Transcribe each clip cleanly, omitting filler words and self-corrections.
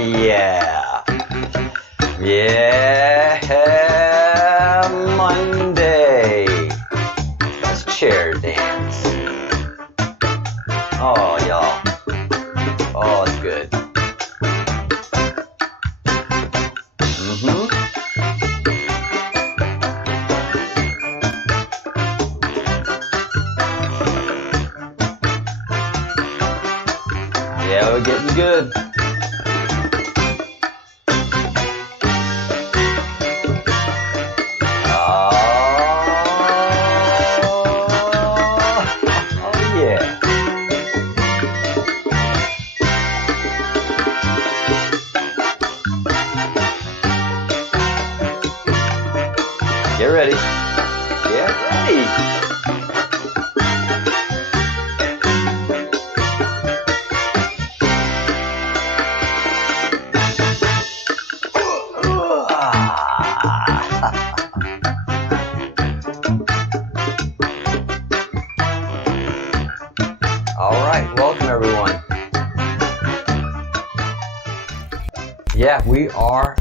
Yeah. Yeah, Monday. Let's chair dance. Oh, y'all. Oh, it's good. Yeah, we're getting good. Get ready. Get ready. All right, welcome everyone. Yeah, we are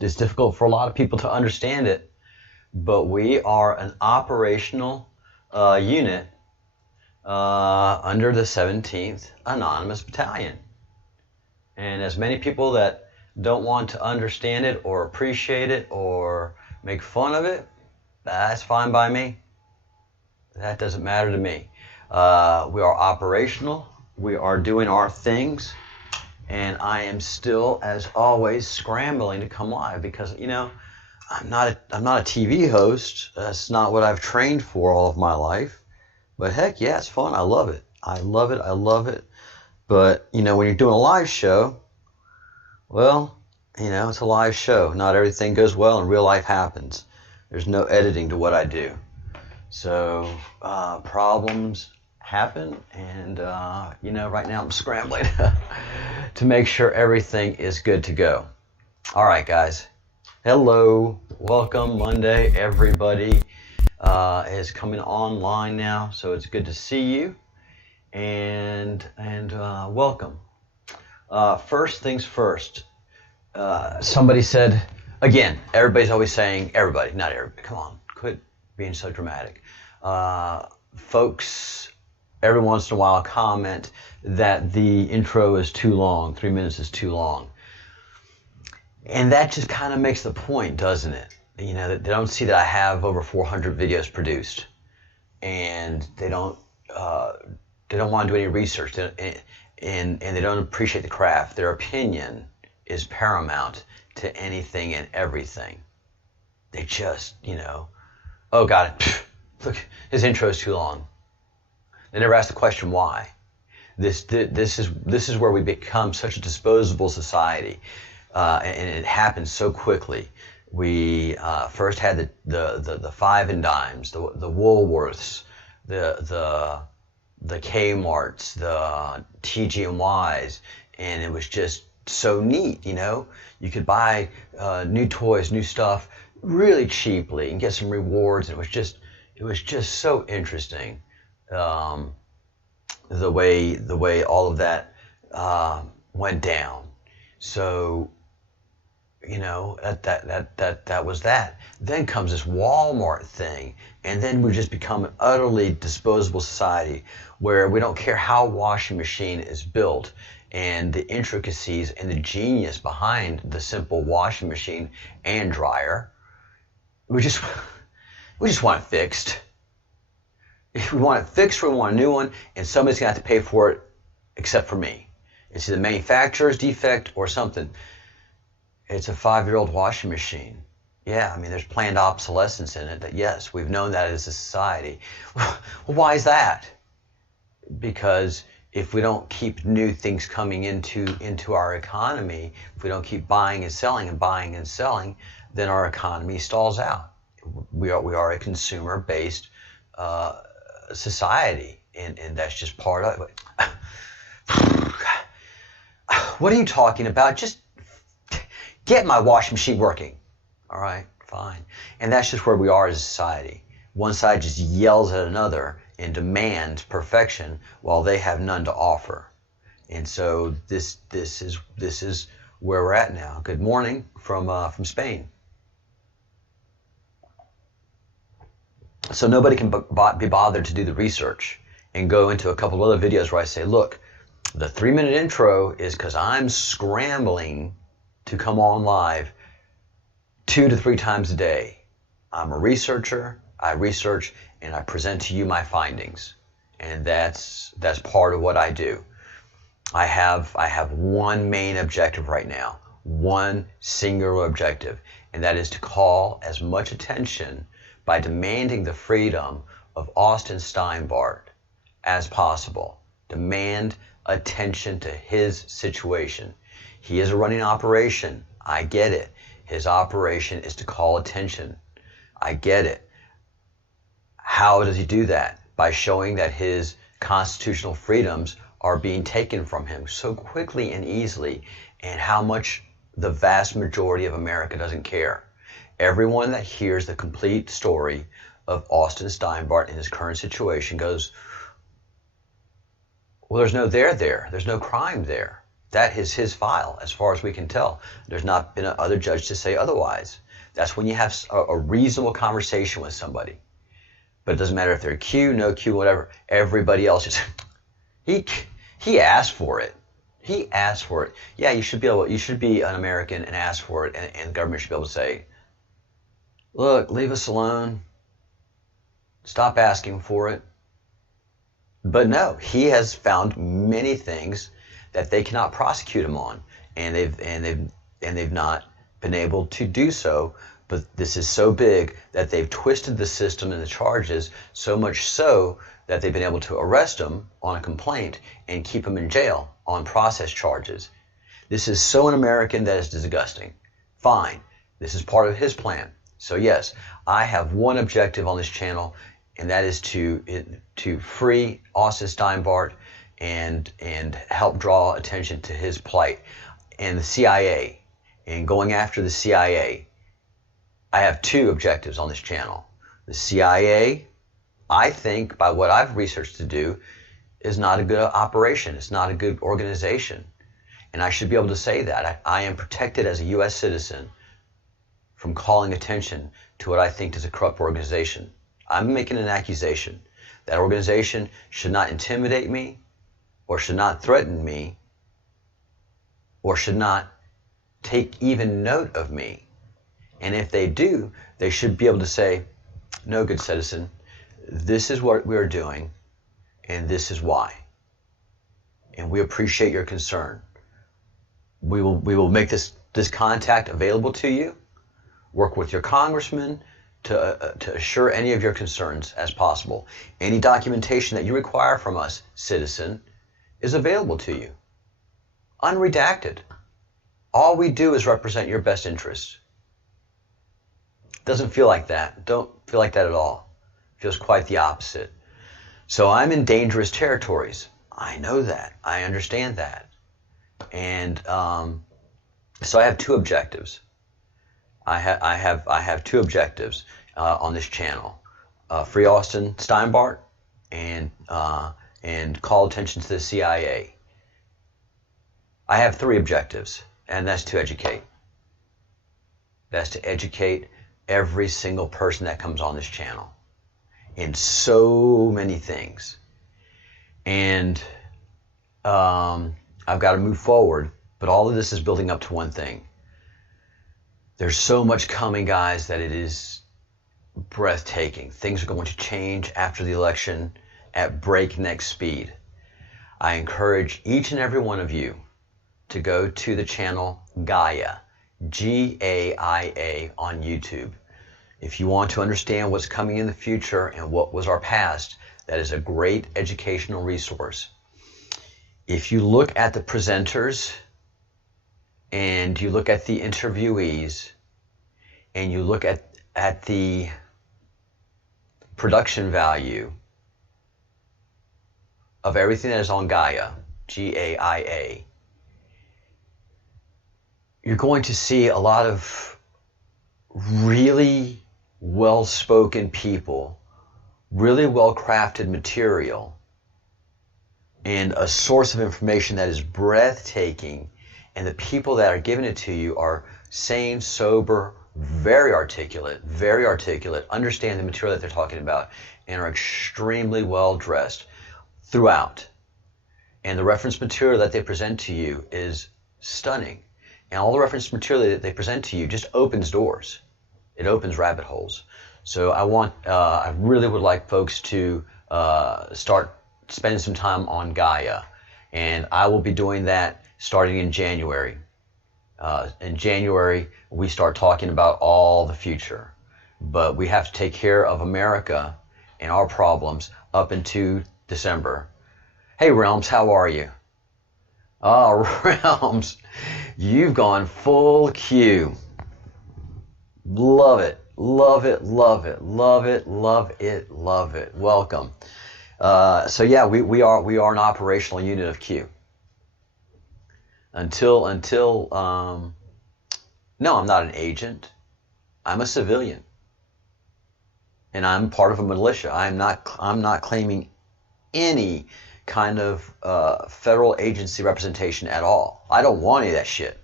it's difficult for a lot of people to understand it, but we are an operational unit under the 17th Anonymous Battalion. And as many people that don't want to understand it or appreciate it or make fun of it, that's fine by me. That doesn't matter to me. We are operational. We are doing our things. And I am still, as always, scrambling to come live because, I'm not a TV host. That's not what I've trained for all of my life. But heck, yeah, it's fun. I love it. I love it. But, when you're doing a live show, well, it's a live show. Not everything goes well and real life happens. There's no editing to what I do. So, problems happen, and right now I'm scrambling to make sure everything is good to go. All right, guys. Hello, welcome Monday. Everybody is coming online now, so it's good to see you, and welcome. First things first. Somebody said again. Everybody's always saying everybody, not everybody. Come on, quit being so dramatic. Folks every once in a while comment that the intro is too long, 3 minutes is too long. And that just kind of makes the point, doesn't it? They don't see that I have over 400 videos produced. And they don't want to do any research. And they don't appreciate the craft. Their opinion is paramount to anything and everything. They just, oh, got it. Look, his intro is too long. They never ask the question why. This is where we become such a disposable society, and it happens so quickly. We first had the five and dimes, the Woolworths, the Kmarts, the TG&Ys, and it was just so neat. You could buy new toys, new stuff really cheaply and get some rewards. And it was just so interesting. The way all of that went down. So, that was that. Then comes this Walmart thing, and then we just become an utterly disposable society where we don't care how a washing machine is built and the intricacies and the genius behind the simple washing machine and dryer. We just want it fixed. If we want it fixed or we want a new one, and somebody's going to have to pay for it except for me. It's either manufacturer's defect or something. It's a 5-year-old washing machine. Yeah, there's planned obsolescence in it. Yes, we've known that as a society. Well, why is that? Because if we don't keep new things coming into our economy, if we don't keep buying and selling, then our economy stalls out. We are a consumer-based society, and that's just part of it. What are you talking about? Just get my washing machine working. All right, fine. And that's just where we are as a society. One side just yells at another and demands perfection while they have none to offer. And so this is where we're at now. Good morning from Spain. So nobody can be bothered to do the research and go into a couple of other videos where I say, look, the 3-minute intro is because I'm scrambling to come on live 2 to 3 times a day. I'm a researcher. I research and I present to you my findings, and that's part of what I do. I have one main objective right now, one singular objective, and that is to call as much attention by demanding the freedom of Austin Steinbart as possible. Demand attention to his situation. He is a running operation. I get it. His operation is to call attention. I get it. How does he do that? By showing that his constitutional freedoms are being taken from him so quickly and easily, and how much the vast majority of America doesn't care. Everyone that hears the complete story of Austin Steinbart in his current situation goes, well, there's no there there. There's no crime there. That is his file, as far as we can tell. There's not been another judge to say otherwise. That's when you have a reasonable conversation with somebody. But it doesn't matter if they're Q, no Q, whatever. Everybody else just, he asked for it. He asked for it. Yeah, you should be an American and ask for it, and the government should be able to say, look, leave us alone. Stop asking for it. But no, he has found many things that they cannot prosecute him on, and they've not been able to do so. But this is so big that they've twisted the system and the charges so much so that they've been able to arrest him on a complaint and keep him in jail on process charges. This is so un-American that it's disgusting. Fine, this is part of his plan. So yes, I have one objective on this channel, and that is to free Austin Steinbart and help draw attention to his plight. And the CIA, and going after the CIA, I have 2 objectives on this channel. The CIA, I think, by what I've researched to do, is not a good operation. It's not a good organization. And I should be able to say that. I am protected as a U.S. citizen from calling attention to what I think is a corrupt organization. I'm making an accusation. That organization should not intimidate me, or should not threaten me, or should not take even note of me. And if they do, they should be able to say, no, good citizen, this is what we're doing, and this is why. And we appreciate your concern. We will make this contact available to you. Work with your congressman to assure any of your concerns as possible. Any documentation that you require from us, citizen, is available to you. Unredacted. All we do is represent your best interests. Doesn't feel like that. Don't feel like that at all. Feels quite the opposite. So I'm in dangerous territories. I know that. I understand that. And so I have 2 objectives. I have 2 objectives on this channel: free Austin Steinbart and call attention to the CIA. I have 3 objectives, and that's to educate. That's to educate every single person that comes on this channel in so many things. And I've got to move forward, but all of this is building up to one thing. There's so much coming, guys, that it is breathtaking. Things are going to change after the election at breakneck speed. I encourage each and every one of you to go to the channel Gaia, Gaia, on YouTube. If you want to understand what's coming in the future and what was our past, that is a great educational resource. If you look at the presenters and you look at the interviewees and you look at the production value of everything that is on Gaia, Gaia, you're going to see a lot of really well-spoken people, really well-crafted material and a source of information that is breathtaking, and the people that are giving it to you are sane, sober, very articulate, understand the material that they're talking about, and are extremely well dressed throughout. And the reference material that they present to you is stunning. And all the reference material that they present to you just opens doors. It opens rabbit holes. So I really would like folks to start spending some time on Gaia. And I will be doing that starting in January. In January, we start talking about all the future. But we have to take care of America and our problems up into December. Hey, Realms, how are you? Oh, Realms, you've gone full Q. Love it, love it, love it, love it, love it, love it. Welcome. So yeah, we are an operational unit of Q. No, I'm not an agent. I'm a civilian, and I'm part of a militia. I'm not claiming any kind of federal agency representation at all. I don't want any of that shit.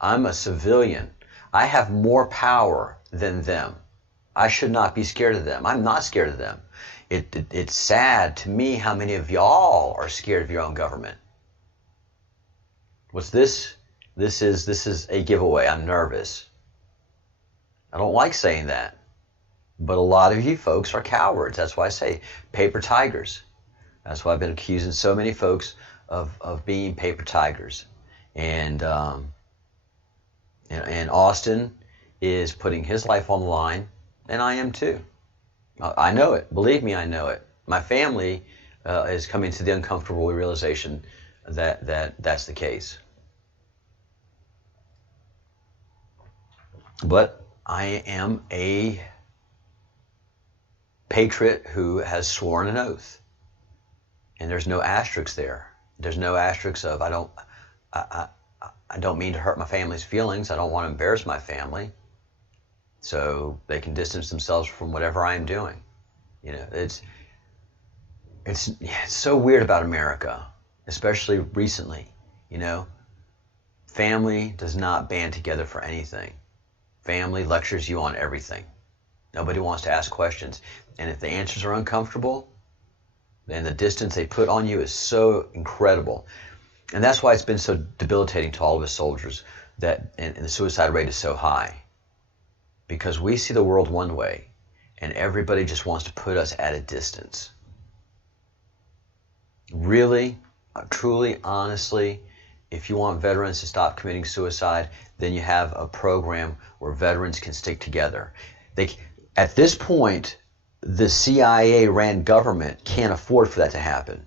I'm a civilian. I have more power than them. I should not be scared of them. I'm not scared of them. It's sad to me how many of y'all are scared of your own government. What's this? This is a giveaway. I'm nervous. I don't like saying that. But a lot of you folks are cowards. That's why I say paper tigers. That's why I've been accusing so many folks of being paper tigers. And Austin is putting his life on the line, and I am too. I know it. Believe me, I know it. My family is coming to the uncomfortable realization that that's the case. But I am a patriot who has sworn an oath, and there's no asterisks there. There's no asterisks of I don't mean to hurt my family's feelings. I don't want to embarrass my family, so they can distance themselves from whatever I am doing. You know, it's so weird about America, especially recently. You know, family does not band together for anything. Family lectures you on everything. Nobody wants to ask questions. And if the answers are uncomfortable, then the distance they put on you is so incredible. And that's why it's been so debilitating to all of us soldiers that and the suicide rate is so high. Because we see the world one way, and everybody just wants to put us at a distance. Really, truly, honestly, if you want veterans to stop committing suicide, then you have a program where veterans can stick together. At this point, the CIA-ran government can't afford for that to happen.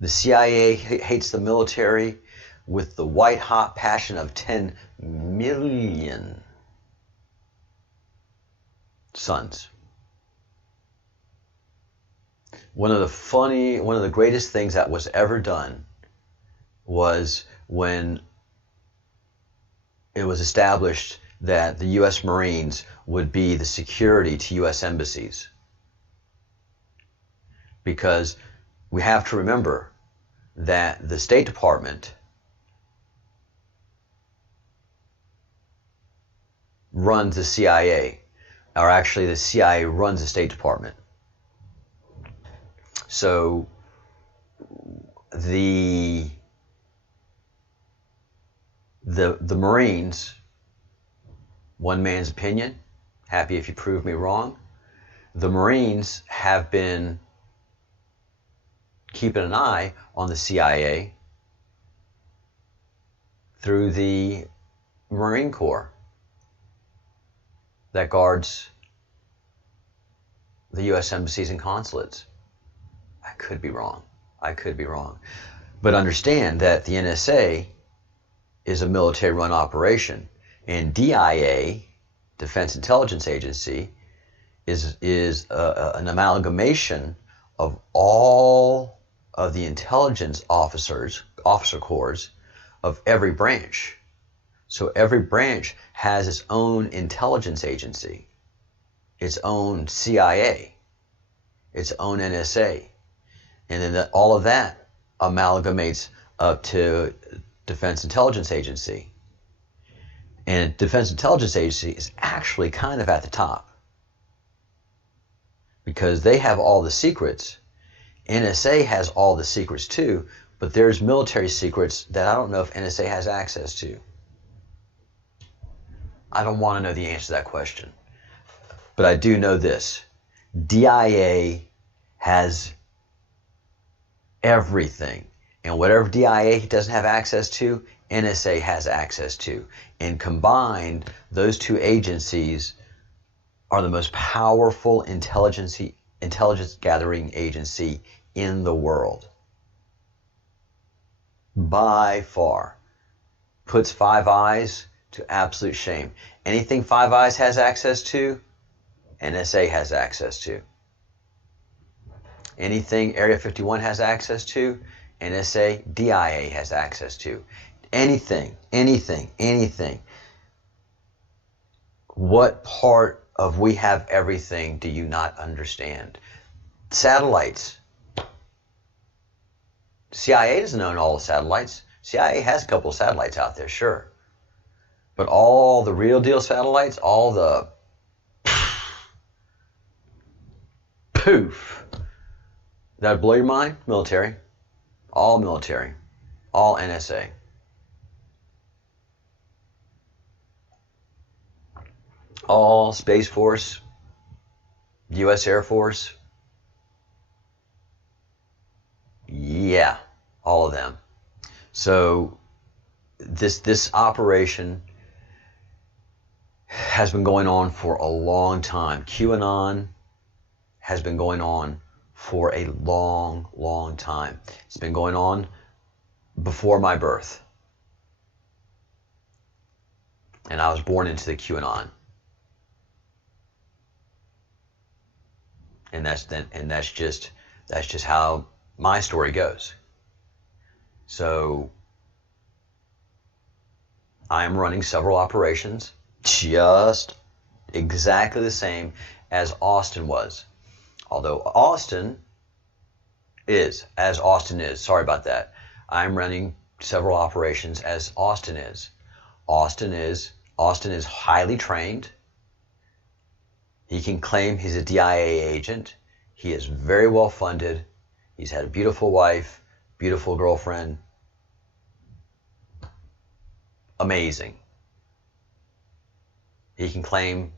The CIA hates the military with the white-hot passion of 10 million sons. One of the greatest things that was ever done was when it was established that the U.S. Marines would be the security to U.S. embassies. Because we have to remember that the State Department runs the CIA, or actually the CIA runs the State Department. So the Marines, one man's opinion, happy if you prove me wrong, the Marines have been keeping an eye on the CIA through the Marine Corps that guards the U.S. embassies and consulates. I could be wrong. But understand that the NSA is a military-run operation, and DIA, Defense Intelligence Agency, is an amalgamation of all of the intelligence officer corps of every branch. So every branch has its own intelligence agency, its own CIA, its own NSA. And then all of that amalgamates up to Defense Intelligence Agency. And Defense Intelligence Agency is actually kind of at the top, because they have all the secrets. NSA has all the secrets too, but there's military secrets that I don't know if NSA has access to. I don't want to know the answer to that question. But I do know this. DIA has everything. And whatever DIA doesn't have access to, NSA has access to. And combined, those two agencies are the most powerful intelligence gathering agency in the world. By far. Puts Five Eyes to absolute shame. Anything Five Eyes has access to, NSA has access to. Anything Area 51 has access to, NSA, DIA has access to. Anything. What part of we have everything do you not understand? Satellites. CIA doesn't own all the satellites. CIA has a couple of satellites out there, sure. But all the real deal satellites, all the poof. That'd blow your mind? Military. All military. All NSA. All Space Force. U.S. Air Force. Yeah, all of them. So this operation has been going on for a long time. QAnon has been going on for a long time. It's been going on before my birth. And I was born into the QAnon. And that's just how my story goes. So I am running several operations, just exactly the same as Austin was. Although Austin is, sorry about that. I'm running several operations as Austin is. Austin is highly trained. He can claim he's a DIA agent. He is very well funded. He's had a beautiful wife, beautiful girlfriend. Amazing. He can claim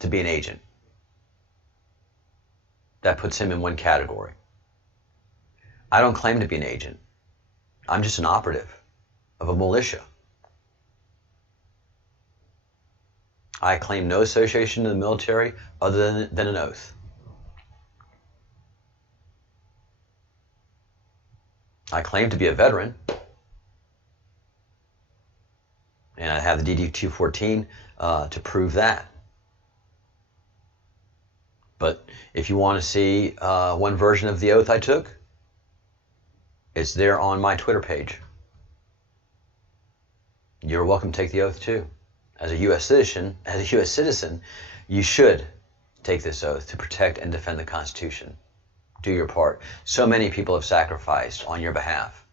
to be an agent. That puts him in one category. I don't claim to be an agent. I'm just an operative of a militia. I claim no association to the military other than an oath. I claim to be a veteran. And I have the DD-214 to prove that. But if you want to see one version of the oath I took, it's there on my Twitter page. You're welcome to take the oath too. As a U.S. citizen, you should take this oath to protect and defend the Constitution. Do your part. So many people have sacrificed on your behalf,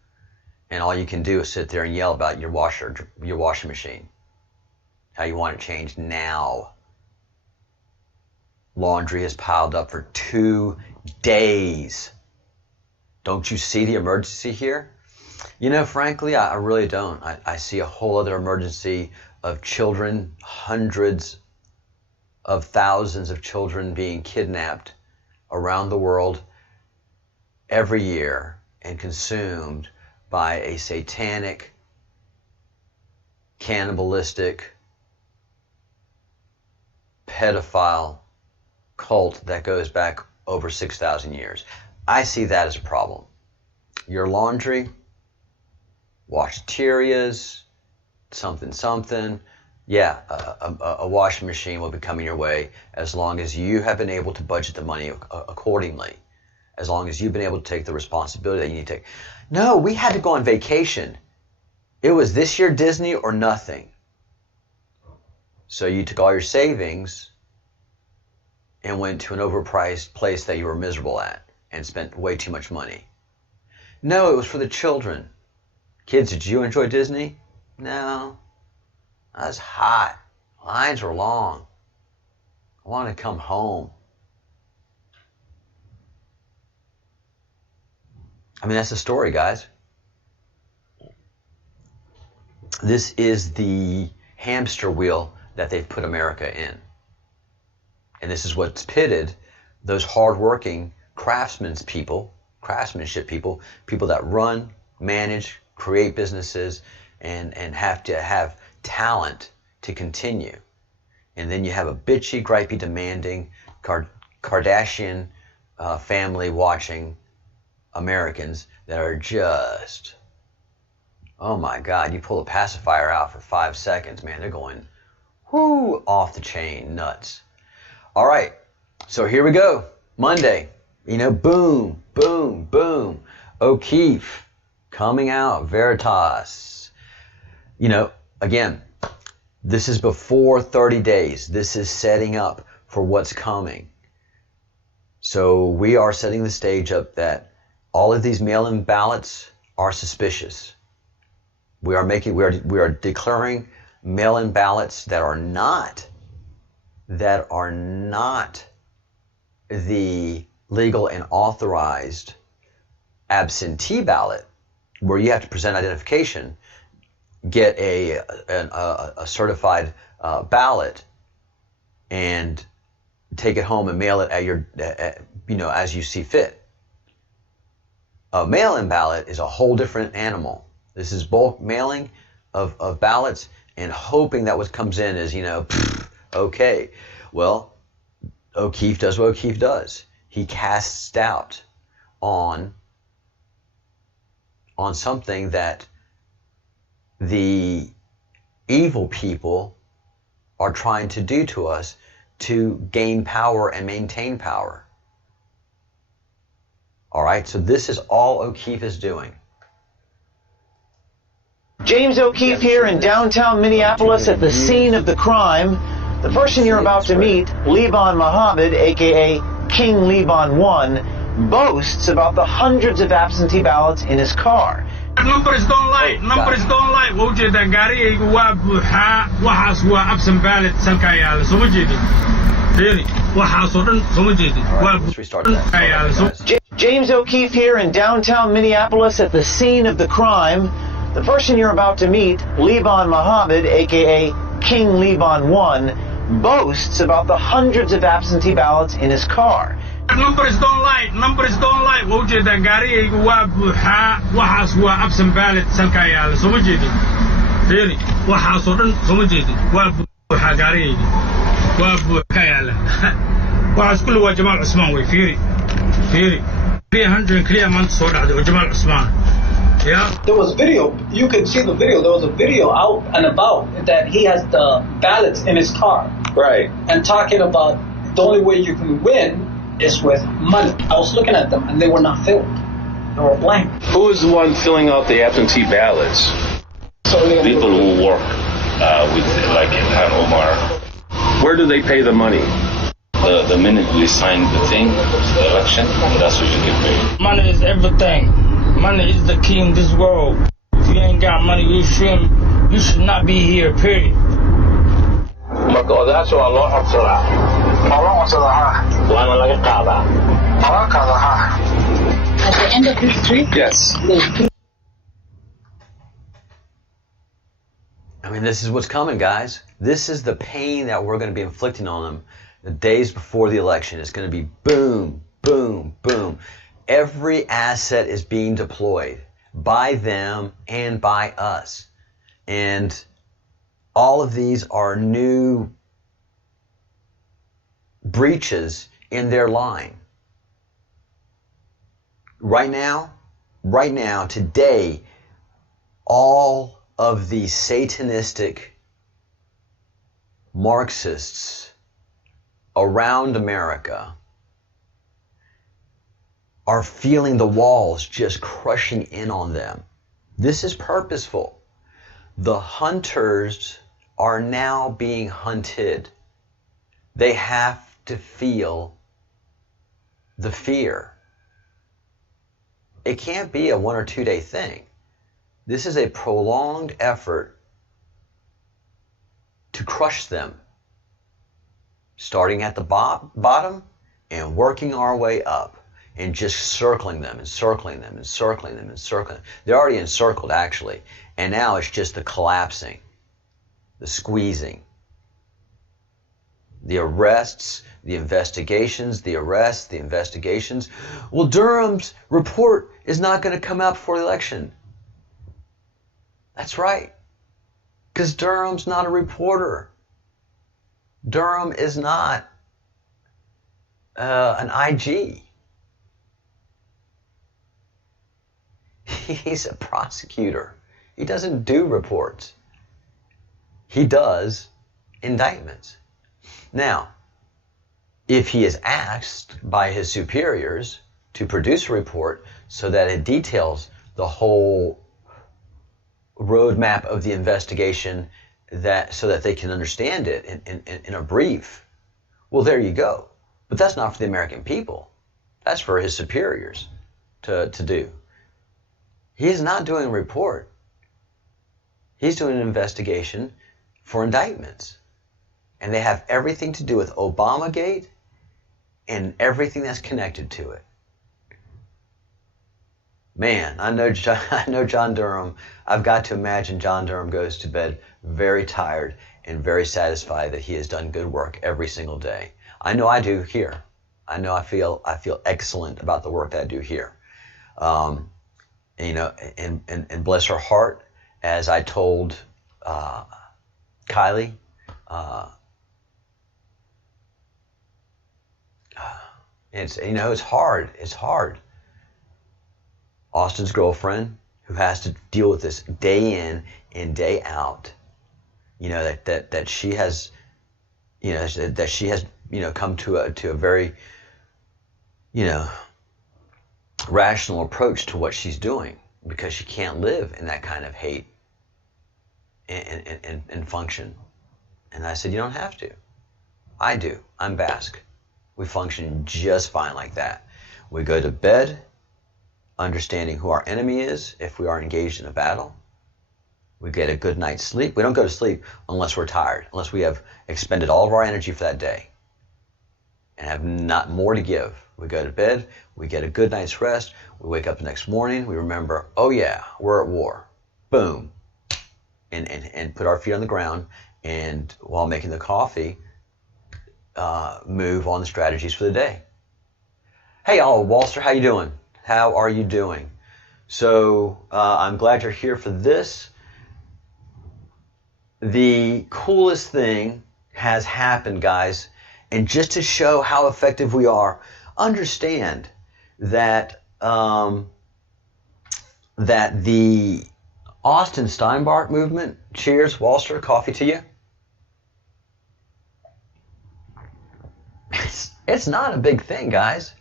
and all you can do is sit there and yell about your washing machine, how you want it changed now. Laundry has piled up for 2 days. Don't you see the emergency here? You know, frankly, I really don't. I see a whole other emergency of children, hundreds of thousands of children being kidnapped around the world every year and consumed by a satanic, cannibalistic, pedophile cult that goes back over 6,000 years. I see that as a problem. Your laundry, washaterias, something. Yeah, a washing machine will be coming your way as long as you have been able to budget the money accordingly. As long as you've been able to take the responsibility that you need to take. No, we had to go on vacation. It was this year Disney or nothing. So you took all your savings and went to an overpriced place that you were miserable at and spent way too much money. No, it was for the children. Kids, did you enjoy Disney? No. That was hot. Lines were long. I wanted to come home. I mean, that's the story, guys. This is the hamster wheel that they've put America in. And this is what's pitted those hardworking craftsmanship people, people that run, manage, create businesses, and have to have talent to continue. And then you have a bitchy, gripey, demanding, Kardashian family watching Americans that are just, oh my God, you pull a pacifier out for 5 seconds, man, they're going, whoo, off the chain, nuts. All right, so here we go. Monday, boom, boom, boom. O'Keefe coming out, Veritas. Again, this is before 30 days. This is setting up for what's coming. So we are setting the stage up that all of these mail-in ballots are suspicious. We are declaring mail-in ballots that are not the legal and authorized absentee ballot, where you have to present identification, get a certified ballot, and take it home and mail it at your as you see fit. A mail-in ballot is a whole different animal. This is bulk mailing of ballots and hoping that what comes in is okay. Well, O'Keefe does what O'Keefe does. He casts doubt on something that the evil people are trying to do to us to gain power and maintain power. All right, so this is all O'Keefe is doing. James O'Keefe here in downtown Minneapolis at the scene of the crime. The person you're about to meet, Liban Mohammed, aka King Liban 1, boasts about the hundreds of absentee ballots in his car. Numbers don't lie. Numbers don't lie. Wajida gaarigaygu waa buuxaa. Waxaas waa absent ballot salka yaala. Soo ma jeedin. Really? Waxaas oo dhan soo ma jeedin. Waa James O'Keefe here in downtown Minneapolis at the scene of the crime. The person you're about to meet, Liban Mohammed, aka King Liban 1, boasts about the hundreds of absentee ballots in his car. Numbers don't lie. Numbers don't lie. Wajida gaarigaygu waa buuxaa. Waxaas waa absent ballot salka yaala. Soo ma jeedin. Really? Waxaas oo dhan soo ma jeedin. Waa buuxaa gaarigaygu. Waa buuxaa yaala. Waxaas kullu waa Jamal Usman way. Fiiri. 300 clear months soo dhacday oo Jamal Usman. Yeah. There was video. You could see the video. There was a video out and about that he has the ballots in his car. Right. And talking about the only way you can win is with money. I was looking at them and they were not filled. They were blank. Who is the one filling out the absentee ballots? People who work with, like Ilhan Omar. Where do they pay the money? The minute we sign the thing, the election, that's what you get paid. Money is everything. Money is the key in this world. If you ain't got money, you should not be here, period. Marka odayaasha waa loo codsadaa. Waana laga qaadaa. At the end of this street? Yes. I mean, this is what's coming, guys. This is the pain that we're going to be inflicting on them the days before the election. It's going to be boom, boom, boom. Every asset is being deployed by them and by us. And all of these are new breaches in their line. Right now, today, all of the satanistic Marxists around America are feeling the walls just crushing in on them. This is purposeful. The hunters are now being hunted. They have to feel the fear. It can't be a 1 or 2 day thing. This is a prolonged effort to crush them, starting at the bottom and working our way up and just circling them and circling them and circling them and circling them. They're already encircled, actually, and now it's just the collapsing, the squeezing, the arrests, the investigations, the arrests, the investigations. Well, Durham's report is not going to come out before the election. That's right, because Durham's not a reporter. Durham is not an IG. He's a prosecutor. He doesn't do reports. He does indictments. Now, if he is asked by his superiors to produce a report so that it details the whole roadmap of the investigation, so that they can understand it in a brief, well, there you go. But that's not for the American people. That's for his superiors to do. He's not doing a report. He's doing an investigation for indictments. And they have everything to do with Obamagate and everything that's connected to it. Man, I know John Durham. I've got to imagine John Durham goes to bed very tired and very satisfied that he has done good work every single day. I know I do here. I know I feel excellent about the work that I do here. And bless her heart, as I told Kylie, it's hard. It's hard. Austin's girlfriend, who has to deal with this day in and day out, that she has, come to a very, rational approach to what she's doing, because she can't live in that kind of hate and function. And I said, you don't have to. I do. I'm Basque. We function just fine like that. We go to bed understanding who our enemy is if we are engaged in a battle. We get a good night's sleep. We don't go to sleep unless we're tired, unless we have expended all of our energy for that day and have not more to give. We go to bed, we get a good night's rest, we wake up the next morning, we remember, oh yeah, we're at war. Boom. And put our feet on the ground, and while making the coffee, move on the strategies for the day. Hey, Walter, how you doing? How are you doing? So I'm glad you're here for this. The coolest thing has happened, guys. And just to show how effective we are, understand that that the Austin Steinbart movement, cheers, Walter, coffee to you. It's not a big thing, guys.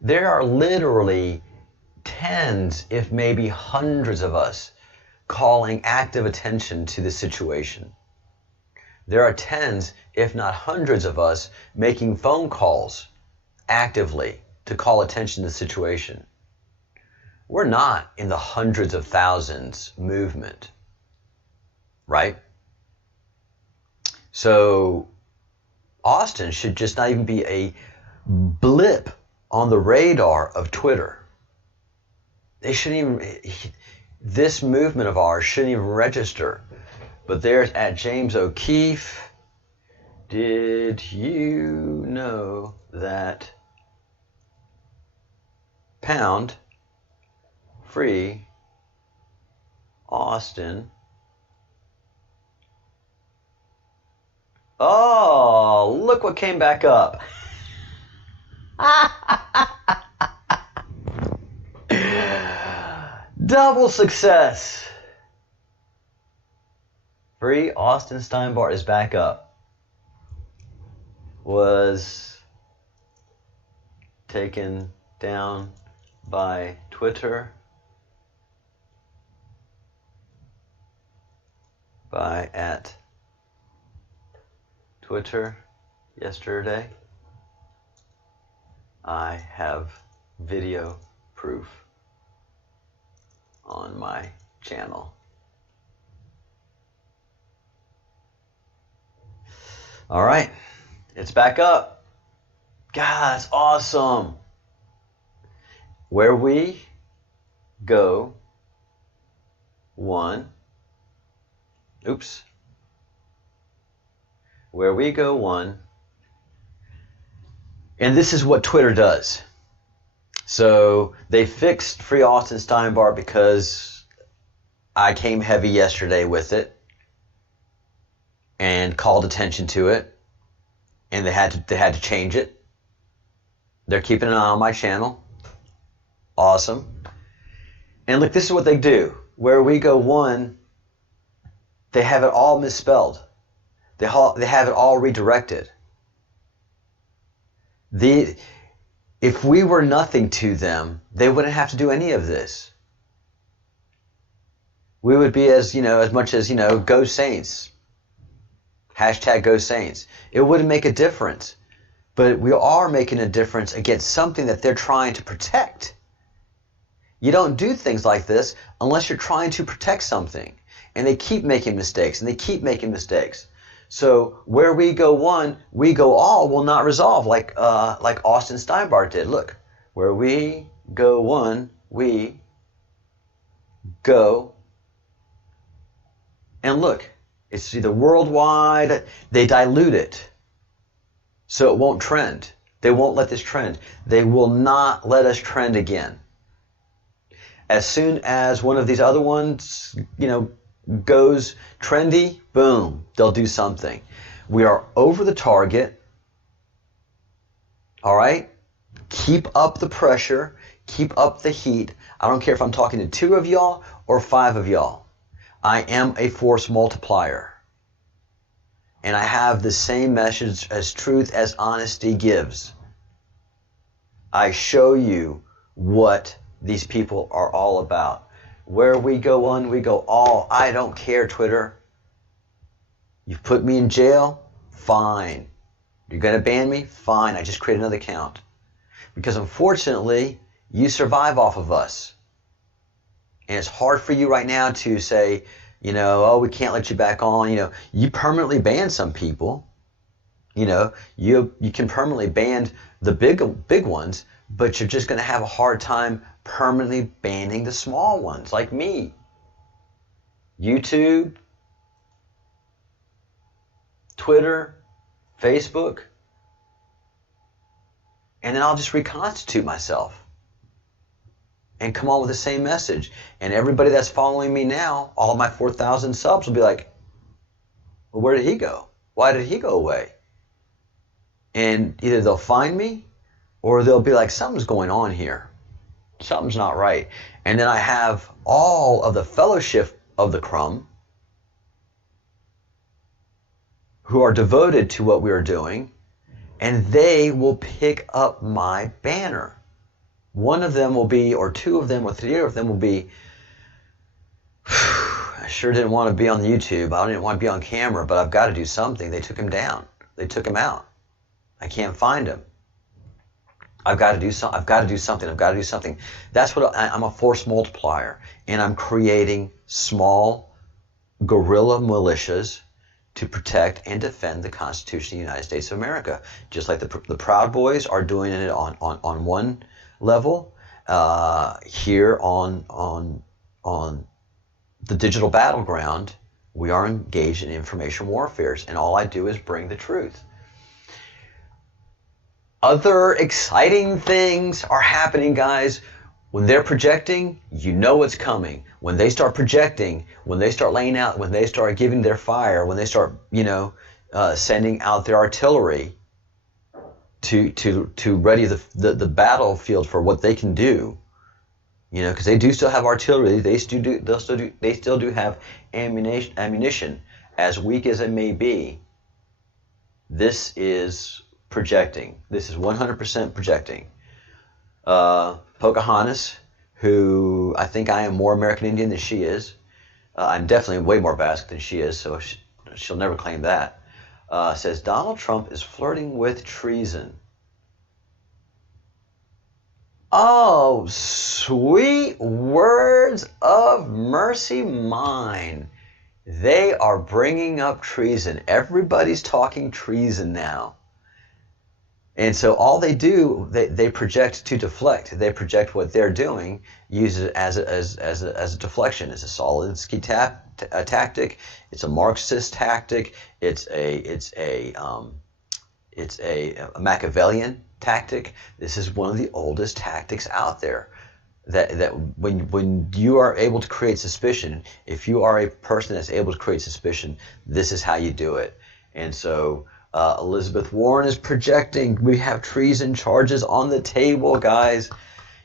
There are literally tens, if maybe hundreds of us calling active attention to the situation. There are tens, if not hundreds of us making phone calls actively to call attention to the situation. We're not in the hundreds of thousands movement, right? So Austin should just not even be a blip on the radar of Twitter. They shouldn't even, this movement of ours shouldn't even register. But there's at James O'Keefe. Did you know that pound free Austin? Oh, look what came back up. Double success. Free Austin Steinbart is back up. Was taken down by Twitter by at Twitter yesterday. I have video proof on my channel. All right, it's back up. God, that's awesome. Where we go one, where we go one, and this is what Twitter does. So they fixed Free Austin Steinbart because I came heavy yesterday with it and called attention to it, and they had to change it. They're keeping an eye on my channel. Awesome. And look, this is what they do. Where we go one, they have it all misspelled. They have it all redirected. If we were nothing to them, they wouldn't have to do any of this. We would be as much as, go Saints. Hashtag go Saints. It wouldn't make a difference. But we are making a difference against something that they're trying to protect. You don't do things like this unless you're trying to protect something. And they keep making mistakes, and they keep making mistakes. So where we go one, we go all will not resolve like Austin Steinbart did. Look, where we go one, we go. And look, it's either worldwide, they dilute it so it won't trend. They won't let this trend. They will not let us trend again. As soon as one of these other ones, goes trendy, boom, they'll do something. We are over the target. All right? Keep up the pressure. Keep up the heat. I don't care if I'm talking to 2 of y'all or 5 of y'all. I am a force multiplier. And I have the same message as truth as honesty gives. I show you what these people are all about. Where we go one, we go all. I don't care, Twitter. You put me in jail? Fine. You're going to ban me? Fine. I just create another account. Because unfortunately, you survive off of us. And it's hard for you right now to say, oh, we can't let you back on. You permanently ban some people. You can permanently ban the big ones, but you're just going to have a hard time permanently banning the small ones like me. YouTube, Twitter, Facebook, and then I'll just reconstitute myself and come on with the same message. And everybody that's following me now, all of my 4,000 subs will be like, well, where did he go? Why did he go away? And either they'll find me or they'll be like, something's going on here. Something's not right. And then I have all of the fellowship of the crumb who are devoted to what we are doing, and they will pick up my banner. One of them will be, or 2 of them, or 3 of them will be, I sure didn't want to be on the YouTube. I didn't want to be on camera, but I've got to do something. They took him down. They took him out. I can't find him. I've got to do something. I've got to do something. I've got to do something. That's what I'm a force multiplier, and I'm creating small guerrilla militias to protect and defend the Constitution of the United States of America. Just like the Proud Boys are doing it on one level, here on the digital battleground, we are engaged in information warfare, and all I do is bring the truth. Other exciting things are happening, guys. When they're projecting, you know what's coming. When they start projecting, when they start laying out, when they start giving their fire, when they start, sending out their artillery to ready the battlefield for what they can do, because they do still have artillery, they still do have ammunition, as weak as it may be. This is projecting. This is 100% projecting. Pocahontas, who I think I am more American Indian than she is. I'm definitely way more Basque than she is, so she'll never claim that. Says Donald Trump is flirting with treason. Oh, sweet words of mercy mine. They are bringing up treason. Everybody's talking treason now. And so all they do, they project to deflect. They project what they're doing, use it as a deflection. It's a Solinsky tactic. It's a Marxist tactic. It's a Machiavellian tactic. This is one of the oldest tactics out there. That when you are able to create suspicion, if you are a person that's able to create suspicion, this is how you do it. And so Elizabeth Warren is projecting. We have treason charges on the table, guys.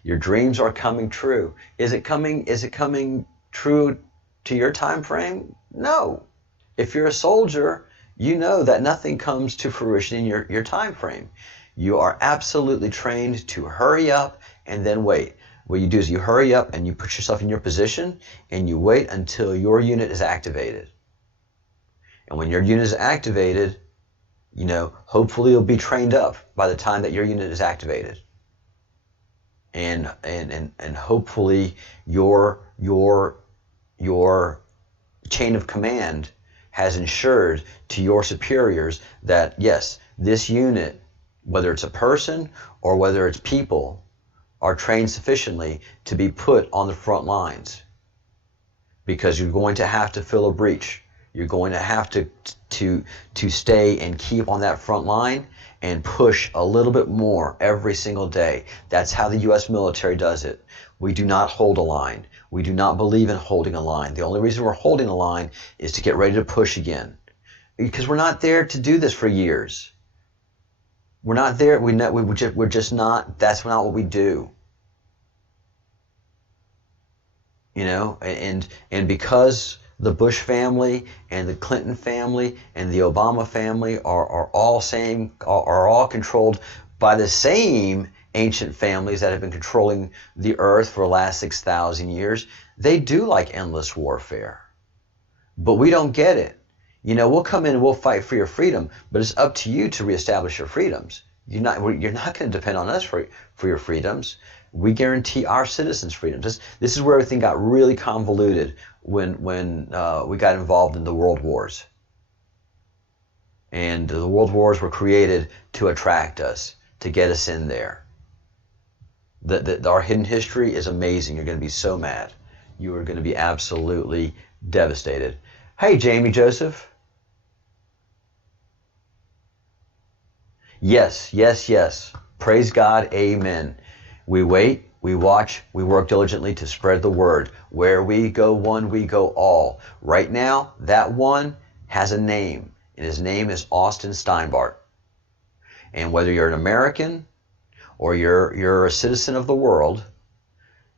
Your dreams are coming true. Is it coming true to your time frame? No. If you're a soldier, you know that nothing comes to fruition in your time frame. You are absolutely trained to hurry up and then wait. What you do is you hurry up and you put yourself in your position and you wait until your unit is activated. And when your unit is activated, you know, hopefully you'll be trained up by the time that your unit is activated. And hopefully your chain of command has ensured to your superiors that yes, this unit, whether it's a person or whether it's people, are trained sufficiently to be put on the front lines. Because you're going to have to fill a breach. You're going to have to stay and keep on that front line and push a little bit more every single day. That's how the U.S. military does it. We do not hold a line. We do not believe in holding a line. The only reason we're holding a line is to get ready to push again. Because we're not there to do this for years. We're not there. We're just not. That's not what we do. You know, and because the Bush family and the Clinton family and the Obama family are all controlled by the same ancient families that have been controlling the earth for the last 6,000 years, they do like endless warfare. But we don't get it. You know, we'll come in and we'll fight for your freedom, but it's up to you to reestablish your freedoms. You're not going to depend on us for your freedoms. We guarantee our citizens' freedoms. This is where everything got really convoluted when we got involved in the world wars. And the world wars were created to attract us, to get us in there. Our hidden history is amazing. You're going to be so mad. You are going to be absolutely devastated. Hey, Jamie Joseph. Yes, yes, yes. Praise God. Amen. We wait, we watch, we work diligently to spread the word. Where we go one, we go all. Right now, that one has a name, and his name is Austin Steinbart. And whether you're an American or you're a citizen of the world,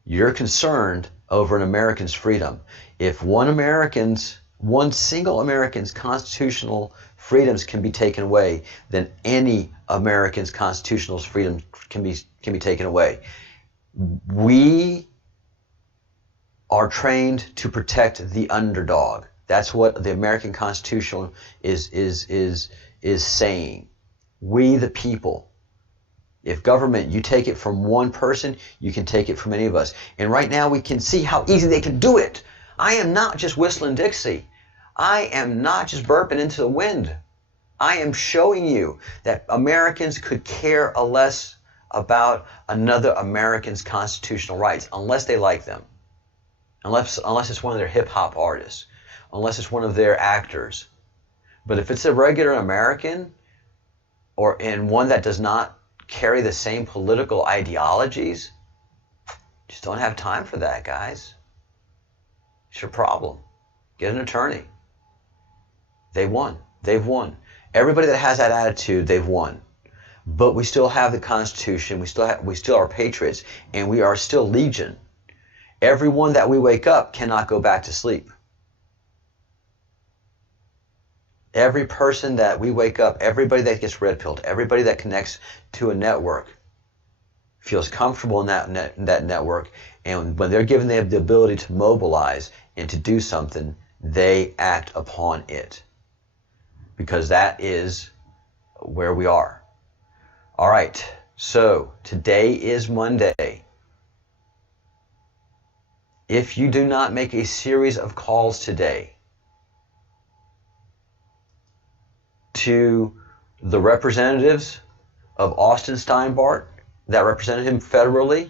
you're concerned over an American's freedom. If one single American's constitutional freedoms can be taken away, then any American's constitutional freedom can be taken away. We are trained to protect the underdog. That's what the American Constitution is saying. We the people. If government, you take it from one person, you can take it from any of us. And right now we can see how easy they can do it. I am not just whistling Dixie. I am not just burping into the wind. I am showing you that Americans could care less about another American's constitutional rights unless they like them. Unless it's one of their hip-hop artists. Unless it's one of their actors. But if it's a regular American and one that does not carry the same political ideologies, just don't have time for that, guys. It's your problem. Get an attorney. They won. They've won. Everybody that has that attitude, they've won. But we still have the Constitution. We still are patriots, and we are still legion. Everyone that we wake up cannot go back to sleep. Every person that we wake up, everybody that gets red-pilled, everybody that connects to a network feels comfortable in that network, and when they're given the ability to mobilize and to do something, they act upon it. Because that is where we are. All right. So, today is Monday. If you do not make a series of calls today to the representatives of Austin Steinbart that represented him federally,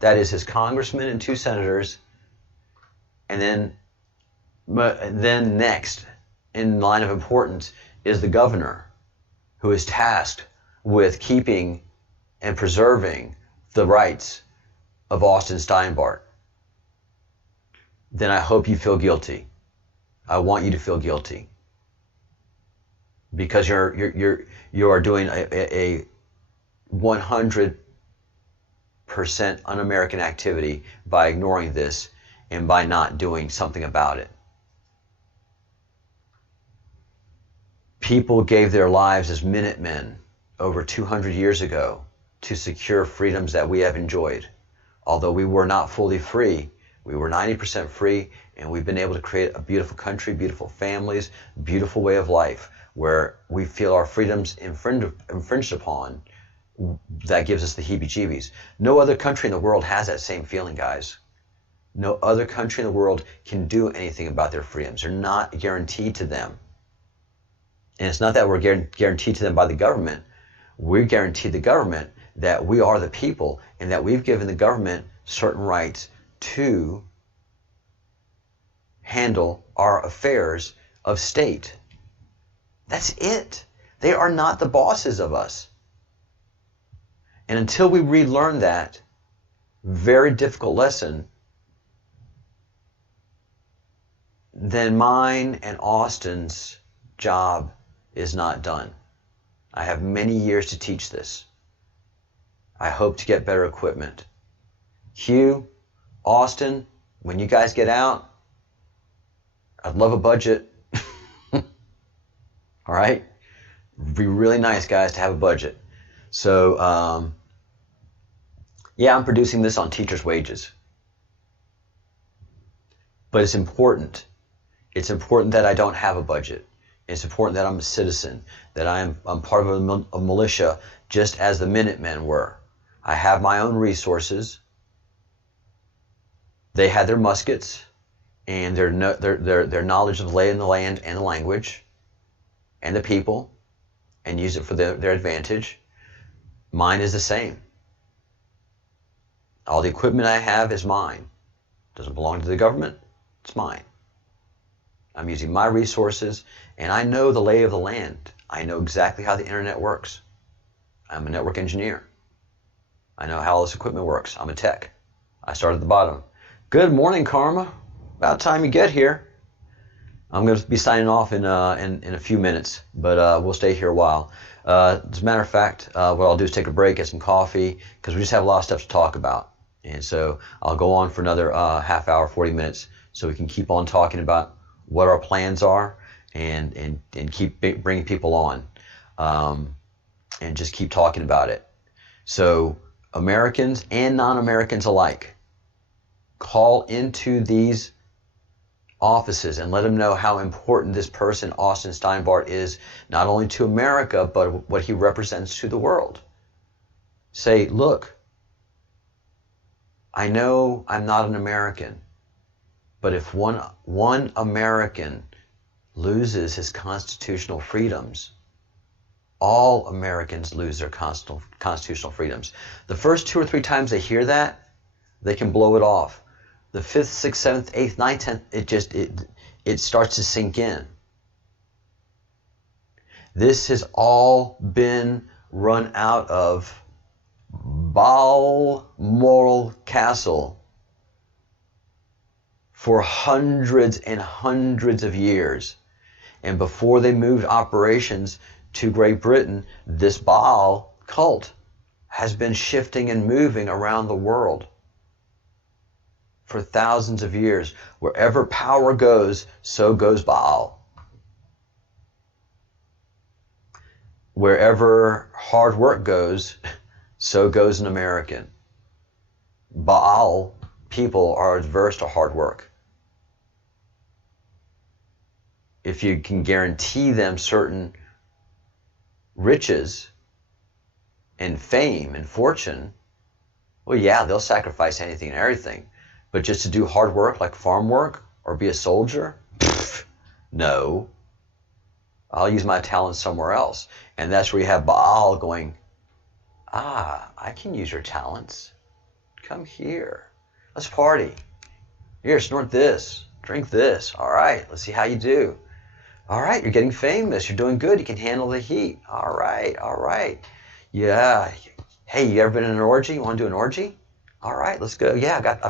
that is his congressman and 2 senators, and then next in line of importance is the governor, who is tasked with keeping and preserving the rights of Austin Steinbart, then I hope you feel guilty. I want you to feel guilty, because you are doing a 100% un-American activity by ignoring this and by not doing something about it. People gave their lives as Minutemen over 200 years ago to secure freedoms that we have enjoyed. Although we were not fully free, we were 90% free, and we've been able to create a beautiful country, beautiful families, beautiful way of life, where we feel our freedoms infringed upon. That gives us the heebie-jeebies. No other country in the world has that same feeling, guys. No other country in the world can do anything about their freedoms. They're not guaranteed to them. And it's not that we're guaranteed to them by the government. We're guaranteed the government that we are the people, and that we've given the government certain rights to handle our affairs of state. That's it. They are not the bosses of us. And until we relearn that very difficult lesson, then mine and Austin's job is not done. I have many years to teach this. I hope to get better equipment. Hugh, Austin, when you guys get out, I'd love a budget. All right? It'd be really nice, guys, to have a budget. So, yeah, I'm producing this on teachers' wages. But it's important. It's important that I don't have a budget. It's important that I'm a citizen, that I'm part of a militia, just as the Minutemen were. I have my own resources. They had their muskets and their knowledge of the lay of the land and the language and the people, and use it for their advantage. Mine is the same. All the equipment I have is mine. It doesn't belong to the government. It's mine. I'm using my resources, and I know the lay of the land. I know exactly how the internet works. I'm a network engineer. I know how all this equipment works. I'm a tech. I started at the bottom. Good morning, Karma. About time you get here. I'm going to be signing off in a few minutes, but we'll stay here a while. As a matter of fact, what I'll do is take a break, get some coffee, because we just have a lot of stuff to talk about. And so I'll go on for another half hour, 40 minutes, so we can keep on talking about what our plans are and keep bringing people on, and just keep talking about it. So Americans and non-Americans alike, call into these offices and let them know how important this person, Austin Steinbart, is, not only to America, but what he represents to the world. Say, look, I know I'm not an American, but if one American loses his constitutional freedoms, all Americans lose their constitutional freedoms. The first 2 or 3 times they hear that, they can blow it off. The 5th, 6th, 7th, 8th, 9th, 10th, it starts to sink in. This has all been run out of Balmoral Castle for hundreds and hundreds of years. And before they moved operations to Great Britain, this Baal cult has been shifting and moving around the world for thousands of years. Wherever power goes, so goes Baal. Wherever hard work goes, so goes an American. Baal people are adverse to hard work. If you can guarantee them certain riches, and fame and fortune, well, yeah, they'll sacrifice anything and everything. But just to do hard work like farm work or be a soldier? Pfft, no. I'll use my talents somewhere else. And that's where you have Baal going, I can use your talents. Come here. Let's party. Here, snort this. Drink this. All right, let's see how you do. All right, you're getting famous. You're doing good. You can handle the heat. All right. Yeah. Hey, you ever been in an orgy? You want to do an orgy? All right, let's go. Yeah, I've got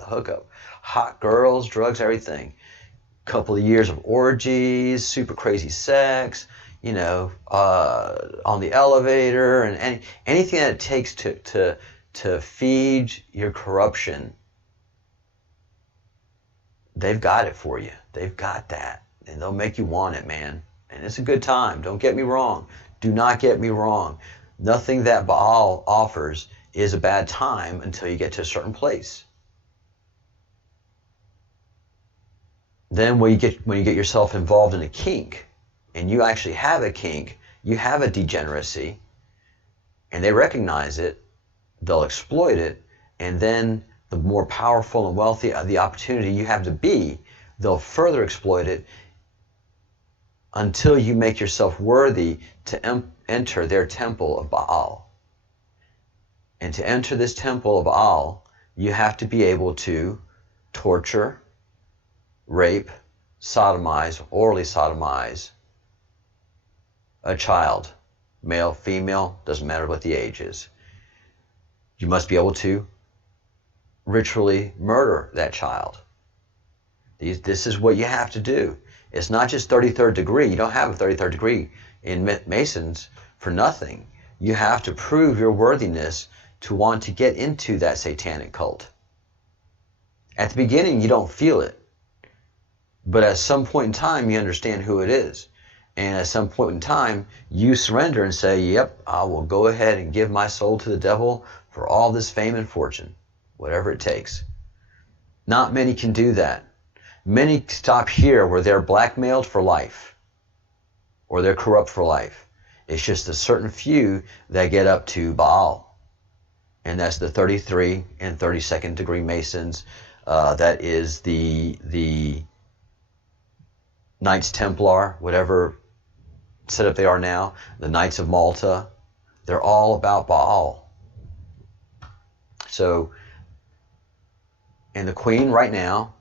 the hookup. Hot girls, drugs, everything. Couple of years of orgies, super crazy sex, on the elevator, and anything that it takes to feed your corruption. They've got it for you. They've got that. And they'll make you want it, man. And it's a good time. Don't get me wrong. Do not get me wrong. Nothing that Baal offers is a bad time until you get to a certain place. Then when you get yourself involved in a kink, and you actually have a kink, you have a degeneracy, and they recognize it, they'll exploit it, and then the more powerful and wealthy the opportunity you have to be, they'll further exploit it until you make yourself worthy to enter their temple of Baal. And to enter this temple of Baal, you have to be able to torture, rape, sodomize, orally sodomize a child, male, female, doesn't matter what the age is. You must be able to ritually murder that child. This is what you have to do. It's not just 33rd degree. You don't have a 33rd degree in Masons for nothing. You have to prove your worthiness to want to get into that satanic cult. At the beginning, you don't feel it. But at some point in time, you understand who it is. And at some point in time, you surrender and say, yep, I will go ahead and give my soul to the devil for all this fame and fortune, whatever it takes. Not many can do that. Many stop here where they're blackmailed for life or they're corrupt for life. It's just a certain few that get up to Baal. And that's the 33 and 32nd degree Masons. That is the Knights Templar, whatever setup they are now, the Knights of Malta. They're all about Baal. So, and the Queen right now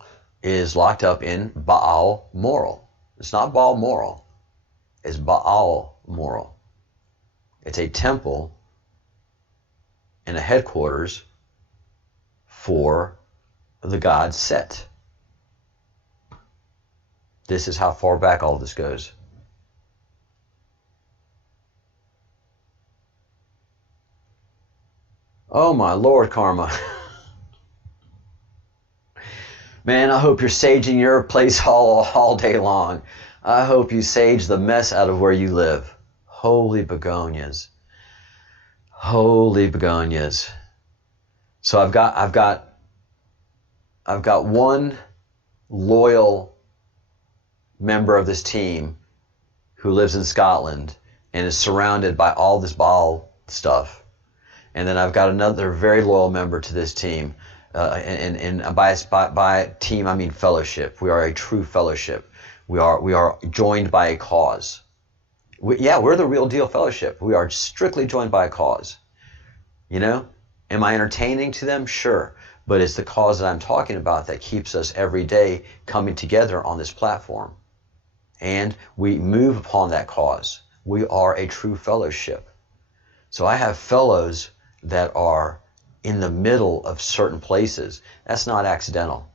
is locked up in Baal Moral. It's not Baal Moral. It's Baal Moral. It's a temple and a headquarters for the god Set. This is how far back all of this goes. Oh my Lord, Karma. Man, I hope you're saging your place all day long. I hope you sage the mess out of where you live. Holy begonias. Holy begonias. So I've got one loyal member of this team who lives in Scotland and is surrounded by all this Baal stuff. And then I've got another very loyal member to this team. And by team, I mean fellowship. We are a true fellowship. We are joined by a cause. We're the real deal fellowship. We are strictly joined by a cause. You know? Am I entertaining to them? Sure. But it's the cause that I'm talking about that keeps us every day coming together on this platform. And we move upon that cause. We are a true fellowship. So I have fellows that are in the middle of certain places. That's not accidental.